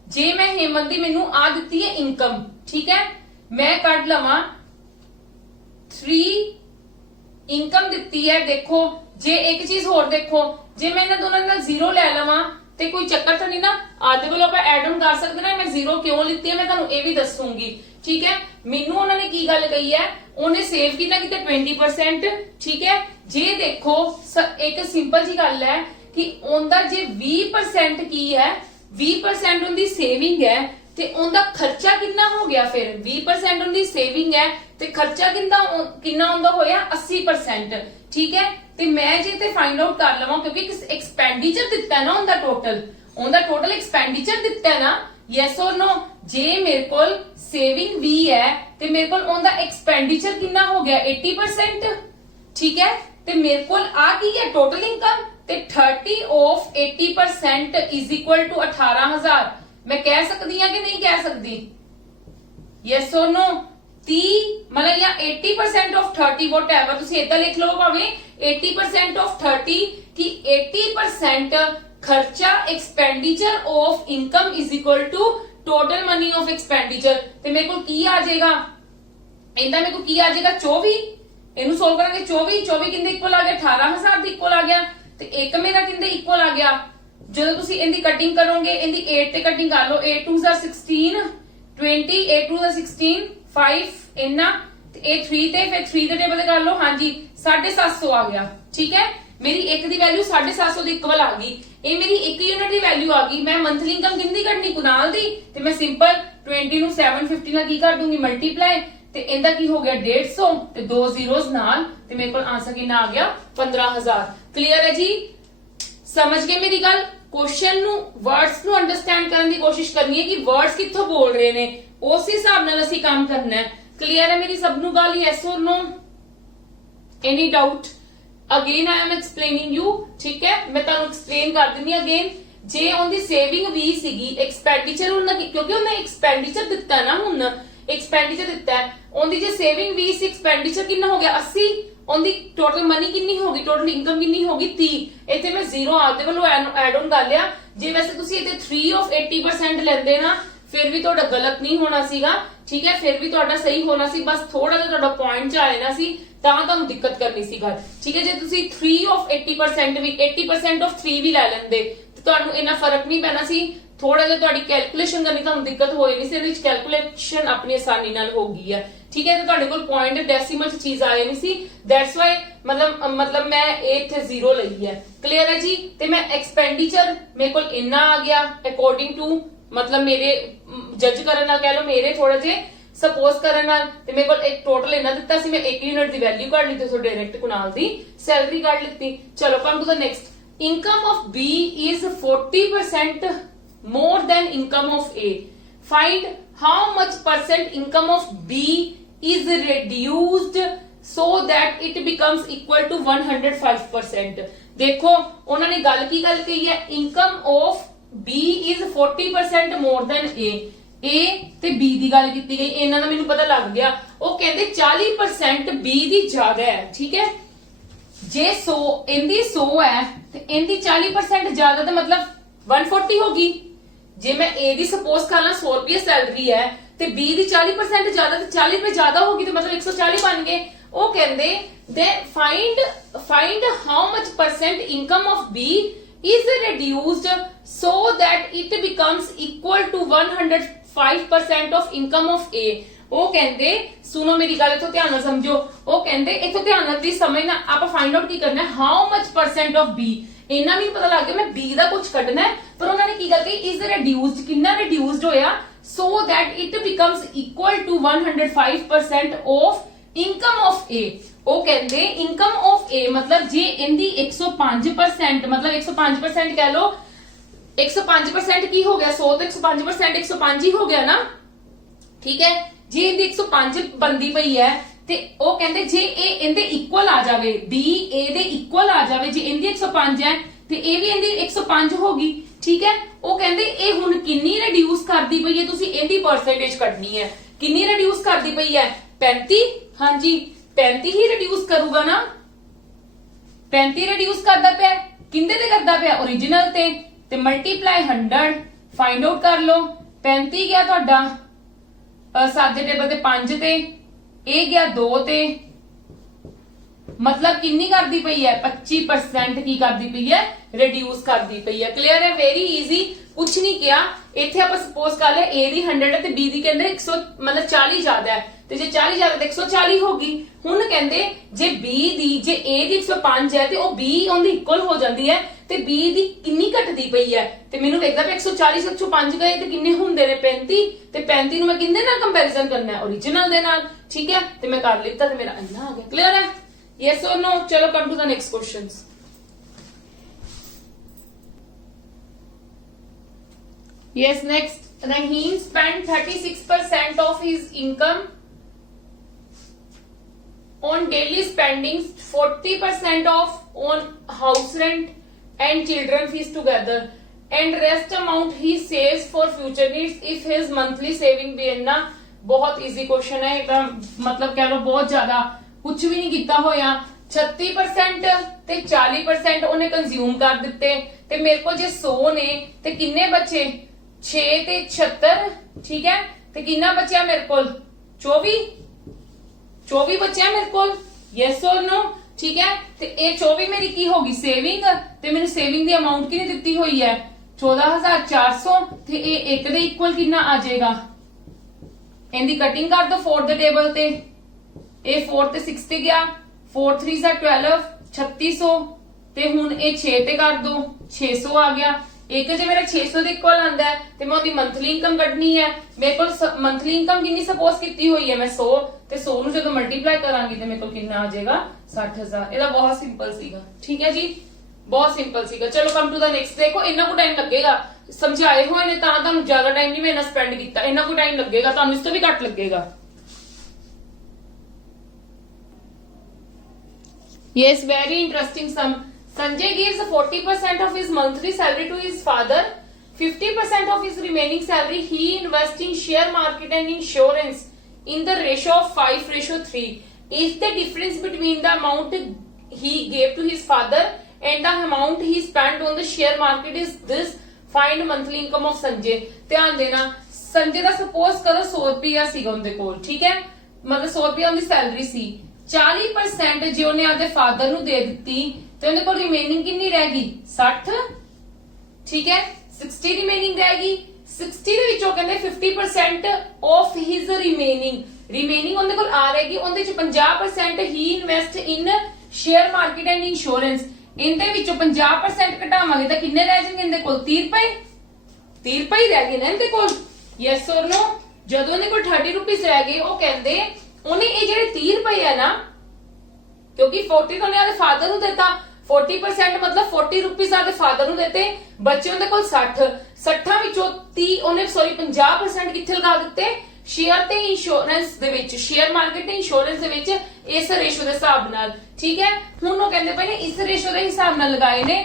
जे मैं हेमंत दी मैनू आ दिती है इनकम, ठीक है, मैं कट लवा 3 इनकम दिती है। देखो जे एक चीज होर देखो, जे मैं इन्हां दोनों नाल 0 ले लवा ते कोई चक्कर तो नहीं ना, आधे वालों आप एड ऑन कर सकते ना। मैं 0 क्यों लिती है मैं तुहानू ये भी दसूंगी, ठीक है। मैनू उन्होंने की गल कही है, उन्हें सेव किया कि 20%, ठीक है। जे देखो एक सिंपल जी गल है कि उनका जे 20% की है, 20% उनकी सेविंग है ते उनका खर्चा कितना हो गया। फिर 20% उनकी सेविंग है ते खर्चा कितना उनका होया 80%, ठीक है। ते मैं जे ते फाइंड आउट कर लवां क्योंकि एक्सपेंडिचर दिता है ना उनका टोटल एक्सपेंडिचर दिता है ना, यस और नो। जे मेरे को सेविंग 20 है ते मेरे को उनका एक्सपेंडिचर कितना हो गया 80%, ठीक है। ते मेरे को आ की है टोटल इनकम ते 30 ऑफ 80% इज इक्वल टू 18,000। मैं कह सकती हूं कि नहीं कह सकती, यस और नो। 30 मतलब या 80% ऑफ 30 व्हाटएवर तुसी इतना लिख लो, भावे 80% ऑफ 30 कि 80% खर्चा expenditure of income is equal to total money of expenditure. ते मेरे को की आ जाएगा, इंदा मेरे को की आ जाएगा 24। इनू सोल्व करेंगे 24 किंदे इक्वल आ गया 18,000 दे इक्वल आ गया। ते एक मेरा किंदे इक्वल आ गया, जो तुसी इनदी कटिंग करोगे इनदी 8 ते कटिंग कर लो, 8 2 16 20, 8 2 16 5 इन्ना ते 3 ते फिर 3 दे टेबल कर लो, हां जी 750 आ गया, ठीक है। मेरी एक दी वैल्यू 750 दे इक्वल आ गई, ये मेरी एक यूनिट दी वैल्यू आ गई। मैं मंथली इनकम किंदी कटनी कुनाल दी, ते मैं सिंपल 20 ਨੂੰ 750 ਨਾਲ ਕੀ ਕਰ ਦੂੰਗੀ ਮਲਟੀਪਲਾਈ, ਤੇ ਇਹਦਾ ਕੀ ਹੋ ਗਿਆ 150 ਤੇ 2 ਜ਼ੀਰੋਜ਼ ਨਾਲ, ਤੇ ਮੇਰੇ ਕੋਲ ਆਂਸਰ ਕਿੰਨਾ ਆ ਗਿਆ 15,000। ਕਲੀਅਰ ਹੈ ਜੀ, ਸਮਝ ਗਏ ਮੇਰੀ ਗੱਲ। क्वेश्चन नु वर्ड्स नु अंडरस्टैंड करने की कोशिश करनी है कि वर्ड्स कित्थों बोल रहे ने, उस हिसाब नाल असीं काम करना है। क्लियर है मेरी सब नु गल, yes or no, any doubt? Again I am explaining you, ठीक है। मैं तुहानू एक्सप्लेन कर दिंदी अगेन। जे उनकी सेविंग 20 सीगी, एक्सपेंडिचर उन्होंने क्योंकि उन्हें एक्सपेंडिचर दिता ना, हुण एक्सपेंडिचर दिता है, उनकी जे सेविंग 20 एक्सपेंडिचर कितना हो गया 80, उनकी टोटल मनी कितनी होगी, टोटल इनकम कितनी होगी 30। इत्थे मैं 0 आपदे वालों ऐड ऑन कर लिया। जे वैसे तुसी इत्थे 3 ऑफ 80% लेंदे ना, फिर भी तुहाडा गलत नहीं होना सीगा, ठीक है, फिर भी तुहाडा सही होना सी, बस थोड़ा जिहा तुहाडा पॉइंट च आ जाना सी, तां तुहानू दिक्कत करनी सी गल, ठीक है। जे तुसी 3 ऑफ 80% भी 80% ऑफ 3 भी ले लेंदे ते तुहानू इन्ना फर्क नहीं पैना सी। थोड़ा जिहा तुहाडी कैलकुलेशन करनी तुहानू दिक्कत होई नहीं सी, इहदे विच कैलकुलेशन अपनी आसानी नाल हो गई है, ठीक है। तो तुहाडे कोल पॉइंट डेसिमल चीज आ जानी सी, दैट्स वाई मतलब मैं इत्थे 0 लई है। क्लियर है जी। ते मैं एक्सपेंडिचर मेरे कोल इन्ना आ गया अकॉर्डिंग टू, मतलब मेरे जज करन नाल कह लो, मेरे थोड़े जे सपोज करन नाल, ते मेरे कोल एक टोटल इन्ना दित्ता सी, मैं 1 यूनिट दी वैल्यू कढ ली ते सो डायरेक्ट कुनाल दी सैलरी कढ लित्ती। चलो come to the next. Income of B is 40% more than income of A. Find how much percent income of B is reduced so that it becomes equal to 105%. देखो उन्होंने गल कही है, income of B is 40% more than A. A ते B दी गल की गई, इन्हां दा मैनूं पता लग गया। वो कहते 40% B दी ज्यादा है, ठीक है। जे 100 इनदी 100 है ते इनदी 40% ज्यादा, तो मतलब 140 होगी। जे मैं ए दी सपोज कर ला 100 रुपये सैलरी है, ते बी दी 40% ज्यादा, तो 40 रुपए ज्यादा होगी, तो मतलब 140 बन गए। वो कहते दे find how much percent income of B is reduced so that it becomes equal to 105% of income of A. वो कहते सुनो मेरी गल, इथों ध्यान नाल समझो। वो कहते इथों ध्यान नाल समझना, आप फाइंड आउट की करना है how much percent of B. इन्ना भी पता लग गया मैं बी दा कुछ कढना है, पर उन्होंने की गल कही इज रिड्यूस्ड, कितना रिड्यूस्ड होया so that it becomes equal to 105% of income of A. वो कहते इनकम ऑफ ए मतलब जे इनदी 105%, मतलब 105% कह लो, 105% की हो गया 100 तो 105% 105 ही हो गया ना, ठीक है। जे इनदी 105 बनदी पई है, ते ओ कहंदे जे ए इनदे इक्वल आ जावे, बी ए दे इक्वल आ जावे, जे इनदी 105 है ते ए भी इनदी 105 होगी, ठीक है। ਉਹ ਕਹਿੰਦੇ ਇਹ ਹੁਣ ਕਿੰਨੀ ਰਿਡਿਊਸ ਕਰਦੀ ਪਈ ਹੈ, ਤੁਸੀਂ ਇਹਦੀ ਪਰਸੈਂਟੇਜ ਕੱਢਣੀ ਹੈ। ਕਿੰਨੀ ਰਿਡਿਊਸ ਕਰਦੀ ਪਈ ਹੈ? 35। ਹਾਂਜੀ 35 ਹੀ ਰਿਡਿਊਸ ਕਰੂਗਾ ਨਾ, 35 ਰਿਡਿਊਸ ਕਰਦਾ ਪਿਆ, ਕਿੰਦੇ ਤੇ ਕਰਦਾ ਪਿਆ? ओरिजिनल ਤੇ ਮਲਟੀਪਲਾਈ 100 फाइंड आउट कर लो। 35 गया ਤੁਹਾਡਾ ਸਾਦੇ ਟੇਬਲ ਤੇ 5 ਤੇ, ਇਹ ਗਿਆ 2 ਤੇ, मतलब किन्नी करदी पई है? 25% की करदी पई है? रिड्यूस करदी पई है। क्लियर है? वेरी इजी, कुछ नहीं किया। इथे आप सपोज कर ले ए दी 100 है ते बी दी कहंदे 100 मतलब 40 ज्यादा है, ते जे 40 ज्यादा ते 140 होगी। हुण कहंदे जे बी दी जे ए दी 105 है ते ओ बी ओंदी इक्वल हो जांदी है, ते बी दी किन्नी घटदी पई है? ते मैनू वेखदा पे 140 105 गए ते किन्ने हुंदे ने 35, ते 35 नु मैं किंदे नाल कंपैरिजन करना है? ओरिजिनल दे नाल। ठीक है, ते मैं कर लिता ते मेरा इन्ना आ गया। क्लियर है? Yes or no? चलो come to the next questions. Yes, next. Rahim spent 36% of his income on daily spendings, 40% off on house rent and children fees together, and rest amount he saves for future needs. If his monthly saving be इतना, बहुत easy question है, मतलब कह लो बहुत ज्यादा कुछ भी नहीं किया होया। 36% ते 40% उन्हें कंज्यूम कर दिते, ते मेरे को जे 100 ने ते किन्ने बचे? 6 ते 76। ठीक है, ते किन्ना बचा मेरे को? 24 बचा मेरे को। Yes or no? ठीक है, ते ये 24 मेरी की होगी? सेविंग। ते मैंने सेविंग दी अमाउंट कितनी दिती हुई है? 14400, ते ये एक दे इक्वल कितना आ जाएगा? इनकी कटिंग कर दो 4 दे टेबल ते, ये 4 ते 60 गया, 4 3 12 3600, ते हुन ये 6 ते कर दो 600 आ गया। एक जे मेरा 600 ਦੇ ਇਕੁਅਲ ਆਂਦਾ ਹੈ ਤੇ ਮੈਂ ਉਹਦੀ ਮੰਥਲੀ ਇਨਕਮ ਕੱਢਣੀ ਹੈ। ਮੇਰੇ ਕੋਲ ਮੰਥਲੀ ਇਨਕਮ ਕਿੰਨੀ ਸਪੋਜ਼ ਕੀਤੀ ਹੋਈ ਹੈ? ਮੈਂ 100, ਤੇ 100 ਨੂੰ ਜਦੋਂ ਮਲਟੀਪਲਾਈ ਕਰਾਂਗੀ ਤੇ ਮੇਰੇ ਕੋਲ ਕਿੰਨਾ ਆ ਜਾਏਗਾ? 60000। ਇਹਦਾ ਬਹੁਤ ਸਿੰਪਲ ਸੀਗਾ। ਠੀਕ ਹੈ ਜੀ, ਬਹੁਤ ਸਿੰਪਲ ਸੀਗਾ। ਚਲੋ ਕਮ ਟੂ ਦਾ ਨੈਕਸਟ। ਦੇਖੋ ਇੰਨਾ ਕੋ ਟਾਈਮ ਲੱਗੇਗਾ, ਸਮਝਾਏ ਹੋਏ ਨੇ ਤਾਂ ਤੁਹਾਨੂੰ ਜ਼ਿਆਦਾ ਟਾਈਮ ਨਹੀਂ ਮੈਂ ਇਹਨਾਂ ਸਪੈਂਡ ਕੀਤਾ, ਇੰਨਾ ਕੋ ਟਾਈਮ ਲੱਗੇਗਾ, ਤੁਹਾਨੂੰ ਇਸ ਤੋਂ ਵੀ ਘੱਟ ਲੱਗੇਗਾ। Yes, very interesting sum. Sanjay gives 40% of his monthly salary to his father. 50% of his remaining salary he invests in share market and insurance in the ratio of 5:3. If the difference between the amount he gave to his father and the amount he spent on the share market is this, find monthly income of Sanjay. ध्यान देना, संजय ਦਾ suppose करो 100 रुपया ਸੀਗਾ ਉਹਦੇ ਕੋਲ। ठीक है, मतलब 100 रुपया ਉਹਦੀ सैलरी ਸੀ। 40% ਜੇ ਉਹਨੇ ਆਪਣੇ ਫਾਦਰ ਨੂੰ ਦੇ ਦਿੱਤੀ ਤੇ ਉਹਦੇ ਕੋਲ ਰਿਮੇਨਿੰਗ ਕਿੰਨੀ ਰਹਿ ਗਈ? 60। ਠੀਕ ਹੈ, 60 ਰਿਮੇਨਿੰਗ ਰਹਿ ਗਈ। 60 ਦੇ ਵਿੱਚੋਂ ਕਹਿੰਦੇ 50% ਆਫ ਹਿਸ ਰਿਮੇਨਿੰਗ ਉਹਦੇ ਕੋਲ ਆ ਰਹੇਗੀ। ਉਹਦੇ ਚ 50% ਹੀ invest in share market and insurance. ਇਹਦੇ ਵਿੱਚੋਂ 50% ਘਟਾਵਾਂਗੇ ਤਾਂ ਕਿੰਨੇ ਰਹਿ ਜਾਣਗੇ ਇਹਦੇ ਕੋਲ? 30 ਰੁਪਏ। 30 ਰੁਪਏ ਰਹਿ ਗਏ ਨਾ ਇਹਦੇ ਕੋਲ। ਯੈਸ ਔਰ ਨੋ? ਜਦੋਂ ਇਹਦੇ ਕੋਲ 30 ਰੁਪਏ ਰਹਿ ਗਏ, ਉਹ ਕਹਿੰਦੇ ਉਹਨੇ ਇਹ ਜਿਹੜੇ 30 ਰੁਪਏ ਆ ਨਾ, ਕਿਉਂਕਿ 40 ਤਾਂ ਉਹਨੇ ਆਪਣੇ ਫਾਦਰ ਨੂੰ ਦਿੱਤਾ, 40% मतलब 40 रुपीज आपके फादर ਨੂੰ ਦਿੱਤੇ, ਬੱਚੇ ਉਹਦੇ ਕੋਲ 60। 60 ਵਿੱਚੋਂ 30 ਉਹਨੇ 50% ਕਿੱਥੇ ਲਗਾ ਦਿੱਤੇ? ਸ਼ੇਅਰ ਤੇ ਇੰਸ਼ੋਰੈਂਸ ਦੇ ਵਿੱਚ, ਸ਼ੇਅਰ ਮਾਰਕੀਟ ਤੇ ਇੰਸ਼ੋਰੈਂਸ ਦੇ ਵਿੱਚ, ਇਸ ਰੇਸ਼ੋ ਦੇ ਹਿਸਾਬ ਨਾਲ। ਠੀਕ ਹੈ, ਹੁਣ ਉਹ ਕਹਿੰਦੇ ਪਏ ਨੇ ਇਸ ਰੇਸ਼ੋ ਦੇ ਹਿਸਾਬ ਨਾਲ ਲਗਾਏ ਨੇ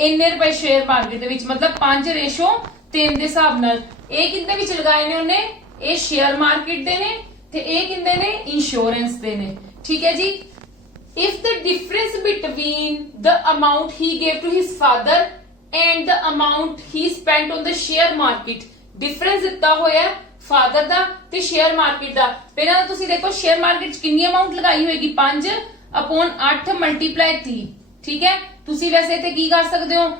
ਇੰਨੇ ਰੁਪਏ ਸ਼ੇਅਰ ਮਾਰਕੀਟ ਦੇ ਵਿੱਚ, मतलब 5:3 ਦੇ ਹਿਸਾਬ ਨਾਲ। ਇਹ ਕਿੰਨੇ ਵਿੱਚ ਲਗਾਏ ਨੇ ਉਹਨੇ? ਇਹ ਸ਼ੇਅਰ ਮਾਰਕੀਟ ਦੇ ਨੇ ਤੇ ਇਹ ਕਿੰਨੇ ਨੇ? ਇੰਸ਼ੋਰੈਂਸ ਦੇ ਨੇ। ਠੀਕ ਹੈ ਜੀ। If the difference between the amount he gave to his father and the amount he spent on the share market, difference ਦਿੱਤਾ ਹੋਇਆ ਫਾਦਰ ਦਾ ਤੇ ਸ਼ੇਅਰ ਮਾਰਕੀਟ ਦਾ। ਪਹਿਲਾਂ ਤਾਂ ਤੁਸੀਂ ਦੇਖੋ ਸ਼ੇਅਰ ਮਾਰਕੀਟ ਚ ਕਿੰਨੀ ਅਮਾਉਂਟ ਲਗਾਈ ਹੋਏਗੀ? 5/8 ਮਲਟੀਪਲਾਈ 30। ਠੀਕ ਹੈ, ਤੁਸੀਂ ਵੈਸੇ ਇੱਥੇ ਕੀ ਕਰ ਸਕਦੇ ਹੋ?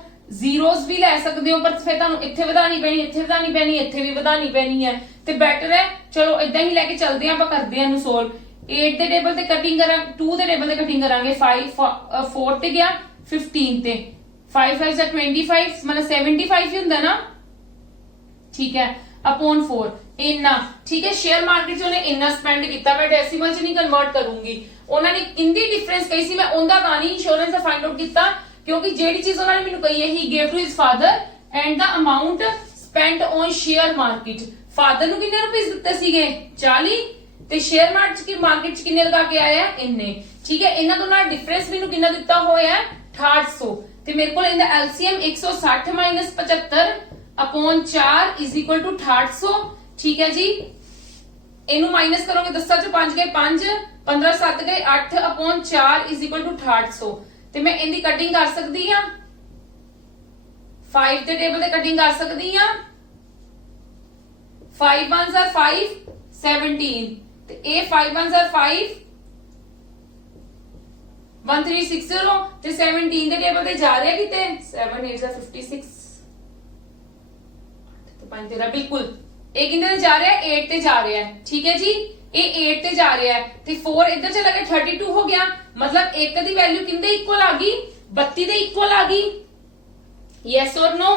ਜ਼ੀਰੋਜ਼ ਵੀ ਲੈ ਸਕਦੇ ਹੋ, ਪਰ ਫਿਰ ਤੁਹਾਨੂੰ ਇੱਥੇ ਵਧਾਣੀ ਪੈਣੀ, ਇੱਥੇ ਵਧਾਣੀ ਪੈਣੀ, ਇੱਥੇ ਵੀ ਵਧਾਣੀ ਪੈਣੀ ਹੈ, ਤੇ ਬੈਟਰ ਹੈ ਚਲੋ ਇਦਾਂ ਹੀ ਲੈ ਕੇ ਚੱਲਦੇ ਆਪਾਂ, ਕਰਦੇ ਹਾਂ ਇਹਨੂੰ ਸੋਲਵ। 8 ਦੇ ਟੇਬਲ ਤੇ ਕਟਿੰਗ ਕਰਾਂ, 2 ਦੇ ਟੇਬਲ ਤੇ ਕਟਿੰਗ ਕਰਾਂਗੇ। 4 ਤੇ ਗਿਆ 15 ਤੇ, 5 5 25 मतलब 75 ਹੀ ਹੁੰਦਾ ਨਾ। ठीक है, अपॉन 4 इन्ना। ठीक है, शेयर मार्केट च उन्हें इन्ना स्पेंड किया, मैं डेसिमल च नहीं कन्वर्ट करूंगी। उन्होंने किंदी डिफरेंस कही सी, मैं उनका कहानी इंश्योरेंस का फाइंड आउट किया, क्योंकि जेडी चीज उन्होंने मैंने कही है, he gave to his father and the amount spent on share market. Father ਨੂੰ ਕਿੰਨੇ ਰੁਪਏ ਦਿੱਤੇ ਸੀਗੇ? 40, ਤੇ ਸ਼ੇਅਰ ਮਾਰਕੀਟ ਚ ਕਿੰਨੇ ਲਗਾ ਕੇ ਆਇਆ? ਇੰਨੇ। ਠੀਕ ਹੈ, ਇਹਨਾਂ ਦੋਨਾਂ ਦਾ ਡਿਫਰੈਂਸ ਮੈਨੂੰ ਕਿੰਨਾ ਦਿੱਤਾ ਹੋਇਆ? 6800। ਤੇ ਮੇਰੇ ਕੋਲ ਇਹਦਾ LCM 160 minus 75 upon 4 is equal to 6800। ਠੀਕ ਹੈ ਜੀ, ਇਹਨੂੰ ਮਾਈਨਸ ਕਰੋਗੇ 10 ਚੋਂ 5 ਗਏ 5, 15 7 ਗਏ 8 ਅਪੋਨ 4 ਇਜ਼ ਇਕੁਅਲ ਟੂ 6800। ਤੇ ਮੈਂ ਇਹਦੀ ਕਟਿੰਗ ਕਰ ਸਕਦੀ ਆ 5 ਦੇ ਟੇਬਲ ਤੇ ਕਟਿੰਗ ਕਰ ਸਕਦੀ ਆ। 5 1s are 5 17 ਤੇ ਇਹ 5 1s are 5 1360 ਤੇ 17 ਦੇ ਟੇਬਲ ਤੇ ਜਾ ਰਿਹਾ ਕਿਤੇ 7 8 56 ਤੇ 5 13 ਬਿਲਕੁਲ ਇਹ ਕਿੰਨੇ ਤੇ ਜਾ ਰਿਹਾ 8 ਤੇ ਜਾ ਰਿਹਾ ਹੈ। ਠੀਕ ਹੈ ਜੀ, ਇਹ 8 ਤੇ ਜਾ ਰਿਹਾ ਹੈ ਤੇ 4 ਇੱਧਰ ਚਲਾ ਗਿਆ 32 ਹੋ ਗਿਆ। ਮਤਲਬ 1 ਦੀ ਵੈਲਿਊ ਕਿੰਦੇ ਇਕੁਅਲ ਆ ਗਈ 32 ਦੇ ਇਕੁਅਲ ਆ ਗਈ। Yes or no?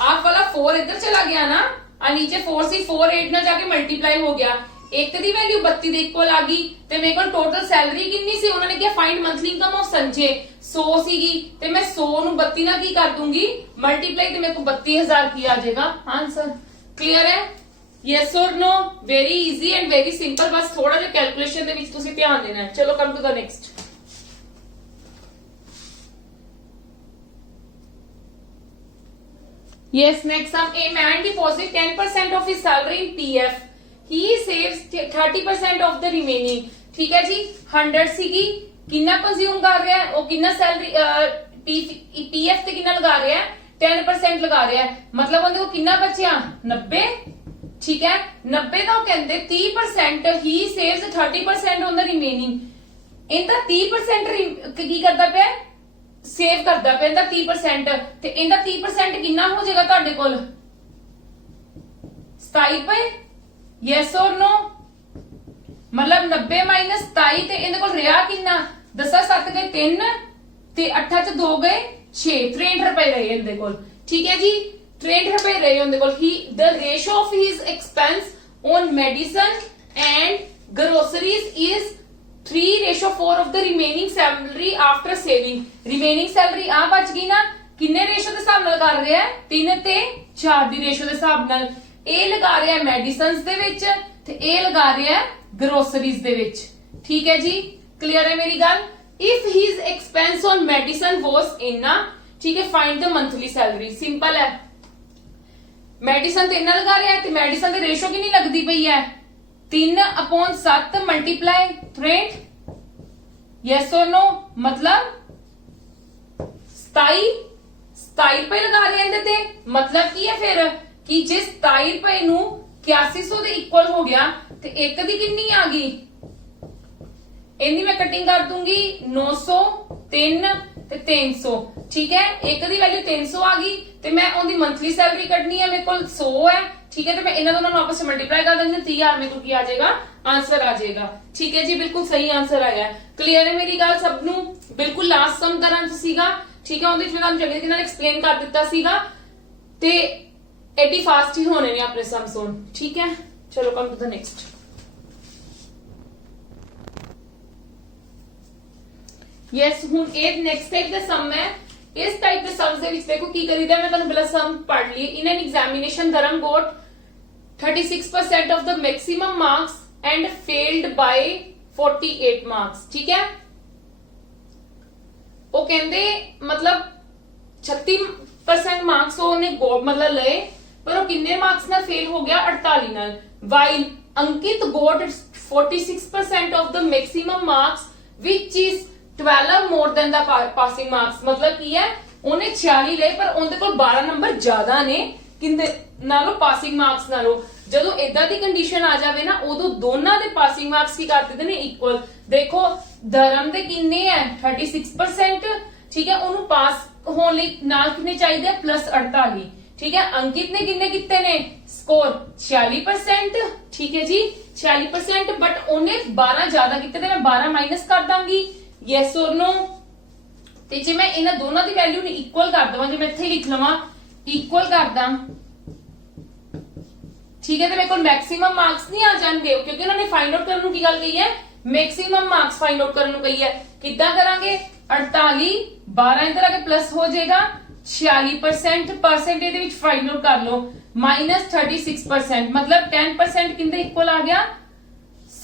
ਆਪ ਵਾਲਾ 4 ਇੱਧਰ ਚਲਾ ਗਿਆ ਨਾ, ਆ ਨੀਚੇ 4 ਸੀ 4 8 ਨਾਲ ਜਾ ਕੇ ਮਲਟੀਪਲਾਈ ਹੋ ਗਿਆ। 1 ਦੀ ਵੈਲਿਊ 32 ਦੇ ਇਕੁਅਲ ਆ ਗਈ ਤੇ ਮੇਰੇ ਕੋਲ ਟੋਟਲ ਸੈਲਰੀ ਕਿੰਨੀ ਸੀ? ਉਹਨਾਂ ਨੇ ਕਿਹਾ find monthly income of Sanjay 100 ਸੀਗੀ ਤੇ ਮੈਂ 100 ਨੂੰ 32 ਨਾਲ ਕੀ ਕਰ ਦੂੰਗੀ ਮਲਟੀਪਲਾਈ ਤੇ ਮੇਰੇ ਕੋਲ 32000 ਕੀ ਆ ਜਾਏਗਾ ਆंसर। ਕਲੀਅਰ ਹੈ? Yes or no? Very easy and very simple, ਬਸ ਥੋੜਾ ਜਿਹਾ ਕੈਲਕੂਲੇਸ਼ਨ ਦੇ ਵਿੱਚ ਤੁਸੀਂ ਧਿਆਨ ਦੇਣਾ ਹੈ। ਚਲੋ come to the next. Yes, next sum. A man deposits 10% of his salary in PF. He saves 30% of the remaining. ठीक है जी, 100 ਸੀਗੀ, ਕਿੰਨਾ ਕੰਜ਼ਿਊਮ ਕਰ ਰਿਹਾ ਹੈ ਉਹ, ਕਿੰਨਾ ਸੈਲਰੀ PF ਤੇ ਕਿੰਨਾ ਲਗਾ ਰਿਹਾ ਹੈ 10% ਲਗਾ ਰਿਹਾ ਹੈ। ਮਤਲਬ ਉਹਦੇ ਕੋਲ ਕਿੰਨਾ ਬਚਿਆ 90। ਠੀਕ ਹੈ, 90 ਦਾ ਉਹ ਕਹਿੰਦੇ 30% he saves 30% on the remaining। ਇਹਦਾ 30% ਕੀ ਕਰਦਾ ਪਿਆ ਸੇਵ ਕਰਦਾ ਪਿਆ ਇਹਦਾ 30% ਤੇ ਇਹਦਾ 30% ਕਿੰਨਾ ਹੋ ਜਾਏਗਾ ਤੁਹਾਡੇ ਕੋਲ 27 ਰੁਪਏ। Yes or no? ਮਤਲਬ 90 ਮਾਈਨਸ 27 ਤੇ ਇਹਦੇ ਕੋਲ ਰਿਹਾ ਕਿੰਨਾ 10 7 ਗਏ 3 ਤੇ 8 ਚ 2 ਗਏ 6 63 ਰੁਪਏ ਰਹੇ ਇਹਦੇ ਕੋਲ। ਠੀਕ ਹੈ ਜੀ, 63 ਰੁਪਏ ਰਹੇ ਉਹਦੇ ਕੋਲ। ਹੀ the ratio of his expense on medicine and groceries is 3:4 of the remaining salary after saving। remaining salary ਆ ਬਚ ਗਈ ਨਾ, ਕਿੰਨੇ ਰੇਸ਼ੋ ਦੇ ਹਿਸਾਬ ਨਾਲ ਕਰ ਰਿਹਾ ਹੈ 3 ਤੇ 4 ਦੀ ਰੇਸ਼ੋ ਦੇ ਹਿਸਾਬ ਨਾਲ। ਇਹ ਲਗਾ ਰਿਹਾ ਹੈ ਮੈਡੀਸਿਨਸ ਦੇ ਵਿੱਚ ਤੇ ਇਹ ਲਗਾ ਰਿਹਾ ਹੈ ਗਰੋਸਰੀਜ਼ ਦੇ ਵਿੱਚ। ਠੀਕ ਹੈ ਜੀ, ਕਲੀਅਰ ਹੈ ਮੇਰੀ ਗੱਲ? if his expense on medicine was ਇੰਨਾ, ਠੀਕ ਹੈ, find the monthly salary। Simple ਹੈ, ਮੈਡੀਸਨ ਤੇ ਇੰਨਾ ਲਗਾ ਰਿਹਾ ਹੈ ਤੇ ਮੈਡੀਸਨ ਦੀ ਰੇਸ਼ੋ ਕਿੰਨੀ ਲੱਗਦੀ ਪਈ ਹੈ 3/7 ਮਲਟੀਪਲਾਈ 63। Yes or no? ਮਤਲਬ 27 ਰੁਪਏ ਲਗਾ ਰਹੇ ਇਹਦੇ ਤੇ। ਮਤਲਬ ਕੀ ਹੈ ਫਿਰ ਕਿ ਜੇ 27 ਰੁਪਏ ਨੂੰ 8100 ਦੇ ਇਕੁਅਲ ਹੋ ਗਿਆ ਤੇ ਇੱਕ ਦੀ ਕਿੰਨੀ ਆ ਗਈ, ਇਹਦੀ ਮੈਂ ਕਟਿੰਗ ਕਰ ਦੂੰਗੀ 900 3 ਤੇ 300। ਠੀਕ ਹੈ, ਇੱਕ ਦੀ ਵੈਲਿਊ 300 ਆ ਗਈ ਤੇ ਮੈਂ ਉਹਦੀ ਮੰਥਲੀ ਸੈਲਰੀ ਕੱਢਣੀ ਹੈ, ਮੇਰੇ ਕੋਲ 100 ਹੈ। ठीक है, तो मैं इन दोनों को आपस में मल्टीप्लाई कर देंगे 30,000 में की आ जाएगा आंसर आ जाएगा। ठीक है जी, बिल्कुल सही आंसर आया। क्लियर है मेरी गल सब नू? बिल्कुल लास्ट सम तरह सीगा। ठीक है, ਉਹਦੇ ਵਿੱਚ ਮੈਂ ਤੁਹਾਨੂੰ ਚੰਗੀ ਤਰ੍ਹਾਂ ਐਕਸਪਲੇਨ ਕਰ ਦਿੱਤਾ ਸੀਗਾ ਤੇ ਐਡੀ ਫਾਸਟ ਹੀ ਹੋਣੇ ਨੇ ਆਪਣੇ ਸਮਸ ਹੁਣ। ਠੀਕ ਹੈ, ਚਲੋ come to the next. Yes, ਹੁਣ ਇਹ ਨੈਕਸਟ ਟਾਈਪ ਦਾ ਸਮ ਹੈ। ਇਸ ਟਾਈਪ ਦੇ ਸਮਸ ਦੇ ਵਿੱਚ ਦੇਖੋ ਕੀ ਕਰੀਦਾ, ਮੈਂ ਤੁਹਾਨੂੰ ਪਹਿਲਾਂ ਸਮ ਪੜ੍ਹ ਲਈ। ਇਨ ਐਨ ਐਗਜ਼ਾਮੀਨੇਸ਼ਨ ਧਰਮ goat 36% of the maximum marks and failed by 48 marks। ठीक है, वो कहते मतलब 36% मार्क्स ਉਹਨੇ मतलब ਲਏ ਪਰ ਉਹ ਕਿੰਨੇ ਮਾਰਕਸ ਨਾਲ ਫੇਲ ਹੋ ਗਿਆ 48 ਨਾਲ। while Ankit got 46% of the maximum marks which is 12 more than the passing marks। मतलब ਕੀ ਹੈ, ਉਹਨੇ 46 ਲਏ ਪਰ ਉਹਦੇ ਕੋਲ 12 ਨੰਬਰ ਜ਼ਿਆਦਾ ਨੇ ਕਿੰਦੇ ਨਾਲੋਂ ਪਾਸਿੰਗ ਮਾਰਕਸ ਨਾਲੋਂ। ਜਦੋਂ ਇਦਾਂ ਦੀ ਕੰਡੀਸ਼ਨ ਆ ਜਾਵੇ ਨਾ ਉਦੋਂ ਦੋਨਾਂ ਦੇ ਪਾਸਿੰਗ ਮਾਰਕਸ ਕੀ ਕਰ ਦਿੰਦੇ ਨੇ ਇਕੁਅਲ। ਦੇਖੋ ਧਰਮ ਦੇ ਕਿੰਨੇ ਹੈ 36%। ਠੀਕ ਹੈ, ਉਹਨੂੰ ਪਾਸ ਹੋਣ ਲਈ ਨਾਲ ਕਿੰਨੇ ਚਾਹੀਦੇ ਪਲੱਸ 48। ਠੀਕ ਹੈ, ਅੰਕਿਤ ਨੇ ਕਿੰਨੇ ਕੀਤੇ ਨੇ ਸਕੋਰ 46%। ਠੀਕ ਹੈ ਜੀ 46%, ਬਟ ਉਹਨੇ 12 ਜ਼ਿਆਦਾ ਕੀਤੇ ਤੇ ਮੈਂ 12 ਮਾਈਨਸ ਕਰ ਦਾਂਗੀ। Yes or no? ਤੇ ਜੇ ਮੈਂ ਇਹਨਾਂ ਦੋਨਾਂ ਦੀ ਵੈਲਿਊ ਨੂੰ ਇਕੁਅਲ ਕਰ ਦਵਾਂ, ਜੇ ਮੈਂ ਇੱਥੇ ਲਿਖ ਲਵਾਂ ਇਕੁਅਲ ਕਰ ਦਾਂ, ਠੀਕ ਹੈ, ਤੇ ਮੇਰੇ ਕੋਲ ਮੈਕਸਿਮਮ ਮਾਰਕਸ ਨਹੀਂ ਆ ਜਾਣਗੇ ਕਿਉਂਕਿ ਉਹਨਾਂ ਨੇ ਫਾਈਂਡ ਆਊਟ ਕਰਨ ਨੂੰ ਕੀ ਗੱਲ ਕਹੀ ਹੈ, ਮੈਕਸਿਮਮ ਮਾਰਕਸ ਫਾਈਂਡ ਆਊਟ ਕਰਨ ਨੂੰ ਕਹੀ ਹੈ। ਕਿੱਦਾਂ ਕਰਾਂਗੇ 48 12 ਇਧਰ ਆ ਕੇ ਪਲੱਸ ਹੋ ਜਾਏਗਾ 46%। ਪਰਸੈਂਟੇਜ ਦੇ ਵਿੱਚ ਫਾਈਂਡ ਆਊਟ ਕਰ ਲਓ -36%। मतलब 10% ਕਿੰਦੇ ਇਕੁਅਲ ਆ ਗਿਆ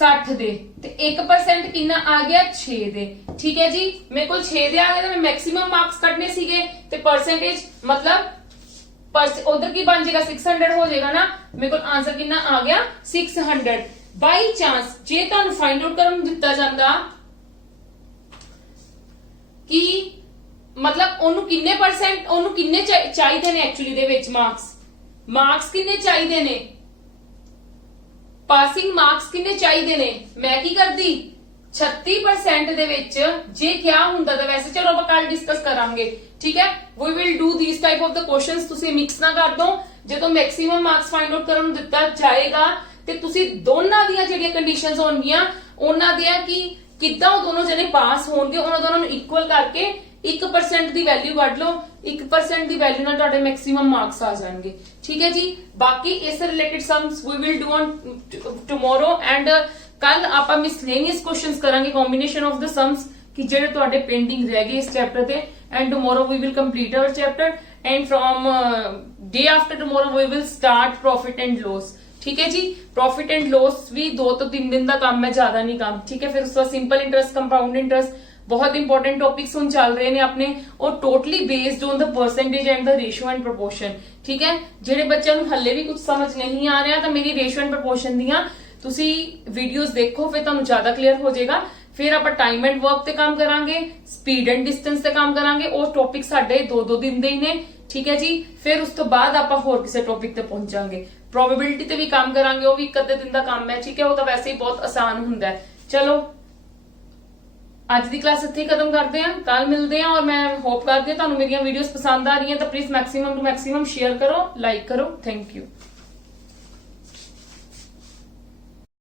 60 ਦੇ ਤੇ 1% ਕਿੰਨਾ ਆ ਗਿਆ 6 ਦੇ। ਠੀਕ ਹੈ ਜੀ, ਮੇਰੇ ਕੋਲ 6 ਦੇ ਆ ਗਏ ਤਾਂ ਮੈਂ ਮੈਕਸਿਮਮ ਮਾਰਕਸ ਕੱਢਨੇ ਸੀਗੇ ਤੇ ਪਰਸੈਂਟੇਜ मतलब उधर की बन जाएगा 600 हो जाएगा ना। मेरे को आंसर कितना आ गया 600। बाई चांस जे तुहानू फाइंड आउट करन दिता जांदा कि मतलब ओनू किन्ने परसेंट ओनू किन्ने चाहिए ने एक्चुअली दे विच मार्क्स किन्ने चाहिए ने, पासिंग मार्क्स किन्ने चाहिए ने। मैं की करदी 36% ਦੇ ਵਿੱਚ ਜੇ ਕਿਆ ਹੁੰਦਾ ਤਾਂ ਵੈਸੇ ਚਲੋ ਆਪਾਂ ਕੱਲ ਡਿਸਕਸ ਕਰਾਂਗੇ। ਠੀਕ ਹੈ, we will do these type of the questions. ਤੁਸੀਂ ਮਿਕਸ ਨਾ ਕਰ ਦੋ। ਜਦੋਂ ਮੈਕਸਿਮਮ ਮਾਰਕਸ ਫਾਈਂਡ ਆਊਟ ਕਰਨ ਨੂੰ ਦਿੱਤਾ ਜਾਏਗਾ ਤੇ ਤੁਸੀਂ ਦੋਨਾਂ ਦੀਆਂ ਜਿਹੜੀਆਂ ਕੰਡੀਸ਼ਨਸ ਹੋਣਗੀਆਂ ਉਹਨਾਂ ਦੀਆਂ ਕਿ ਕਿੱਦਾਂ ਉਹ ਦੋਨੋਂ ਜਣੇ ਪਾਸ ਹੋਣਗੇ ਉਹਨਾਂ ਦੋਨਾਂ ਨੂੰ ਇਕੁਅਲ ਕਰਕੇ 1% ਦੀ ਵੈਲਿਊ ਕੱਢ ਲਓ। 1% ਦੀ ਵੈਲਿਊ ਨਾਲ ਤੁਹਾਡੇ ਮੈਕਸਿਮਮ ਮਾਰਕਸ ਆ ਜਾਣਗੇ। ਠੀਕ ਹੈ ਜੀ, ਬਾਕੀ ਇਸ related sums we will do on tomorrow and ਕੱਲ ਆਪਾਂ ਮਿਸਲੇਨੀਅਸ ਕੁਐਸਚਨਸ ਕਰਾਂਗੇ ਕੰਬੀਨੇਸ਼ਨ ਆਫ ਦ ਸਮਸ ਕਿ ਜਿਹੜੇ ਤੁਹਾਡੇ ਪੈਂਡਿੰਗ ਰਹਿ ਗਏ ਇਸ ਚੈਪਟਰ ਤੇ। And tomorrow we will complete our chapter and from day after tomorrow we will start profit and loss. ਠੀਕ ਹੈ ਜੀ, ਪ੍ਰੋਫਿਟ ਐਂਡ ਲੋਸ ਵੀ 2 ਤੋਂ 3 ਦਿਨ ਦਾ ਕੰਮ ਹੈ, ਜ਼ਿਆਦਾ ਨਹੀਂ ਕੰਮ। ਠੀਕ ਹੈ, ਫਿਰ ਉਸ ਤੋਂ ਸਿੰਪਲ ਇੰਟਰਸਟ, ਕੰਪਾਊਂਡ ਇੰਟਰਸਟ, बहुत इंपॉर्टेंट टॉपिक्स ਹੁਣ ਚੱਲ ਰਹੇ ਨੇ ਆਪਣੇ और totally based on the percentage and the ratio and proportion. ठीक है, ਜਿਹੜੇ ਬੱਚਿਆਂ ਨੂੰ ਹੱਲੇ ਵੀ ਕੁਝ ਸਮਝ ਨਹੀਂ ਆ ਰਿਹਾ ਤਾਂ ਮੇਰੀ ਰੇਸ਼ੀਓ ਐਂਡ ਪ੍ਰੋਪੋਰਸ਼ਨ ਦੀਆਂ ਤੁਸੀਂ ਵੀਡੀਓਜ਼ ਦੇਖੋ, ਫਿਰ ਤੁਹਾਨੂੰ ਜ਼ਿਆਦਾ ਕਲੀਅਰ ਹੋ ਜਾਏਗਾ। ਫਿਰ ਆਪਾਂ ਟਾਈਮ ਐਂਡ ਵਰਕ ਤੇ ਕੰਮ ਕਰਾਂਗੇ, ਸਪੀਡ ਐਂਡ ਡਿਸਟੈਂਸ ਤੇ ਕੰਮ ਕਰਾਂਗੇ। ਉਹ ਟੌਪਿਕ ਸਾਡੇ 2-2 ਦਿਨ ਦੇ ਹੀ ਨੇ। ਠੀਕ ਹੈ ਜੀ, ਫਿਰ ਉਸ ਤੋਂ ਬਾਅਦ ਆਪਾਂ ਹੋਰ ਕਿਸੇ ਟੌਪਿਕ ਤੇ ਪਹੁੰਚਾਂਗੇ। ਪ੍ਰੋਬੇਬਿਲਿਟੀ ਤੇ ਵੀ ਕੰਮ ਕਰਾਂਗੇ, ਉਹ ਵੀ 1 ਦਿਨ ਦਾ ਕੰਮ ਹੈ। ਠੀਕ ਹੈ, ਉਹ ਤਾਂ ਵੈਸੇ ਹੀ ਬਹੁਤ ਆਸਾਨ ਹੁੰਦਾ ਹੈ। ਚਲੋ ਅੱਜ ਦੀ ਕਲਾਸ ਇੱਥੇ ਖਤਮ ਕਰਦੇ ਹਾਂ, ਕੱਲ ਮਿਲਦੇ ਹਾਂ। ਔਰ ਮੈਂ ਹੋਪ ਕਰਦੀ ਹਾਂ ਤੁਹਾਨੂੰ ਮੇਰੀਆਂ ਵੀਡੀਓਜ਼ ਪਸੰਦ ਆ ਰਹੀਆਂ ਤਾਂ please maximum to maximum share ਕਰੋ, ਲਾਈਕ ਕਰੋ। Thank you.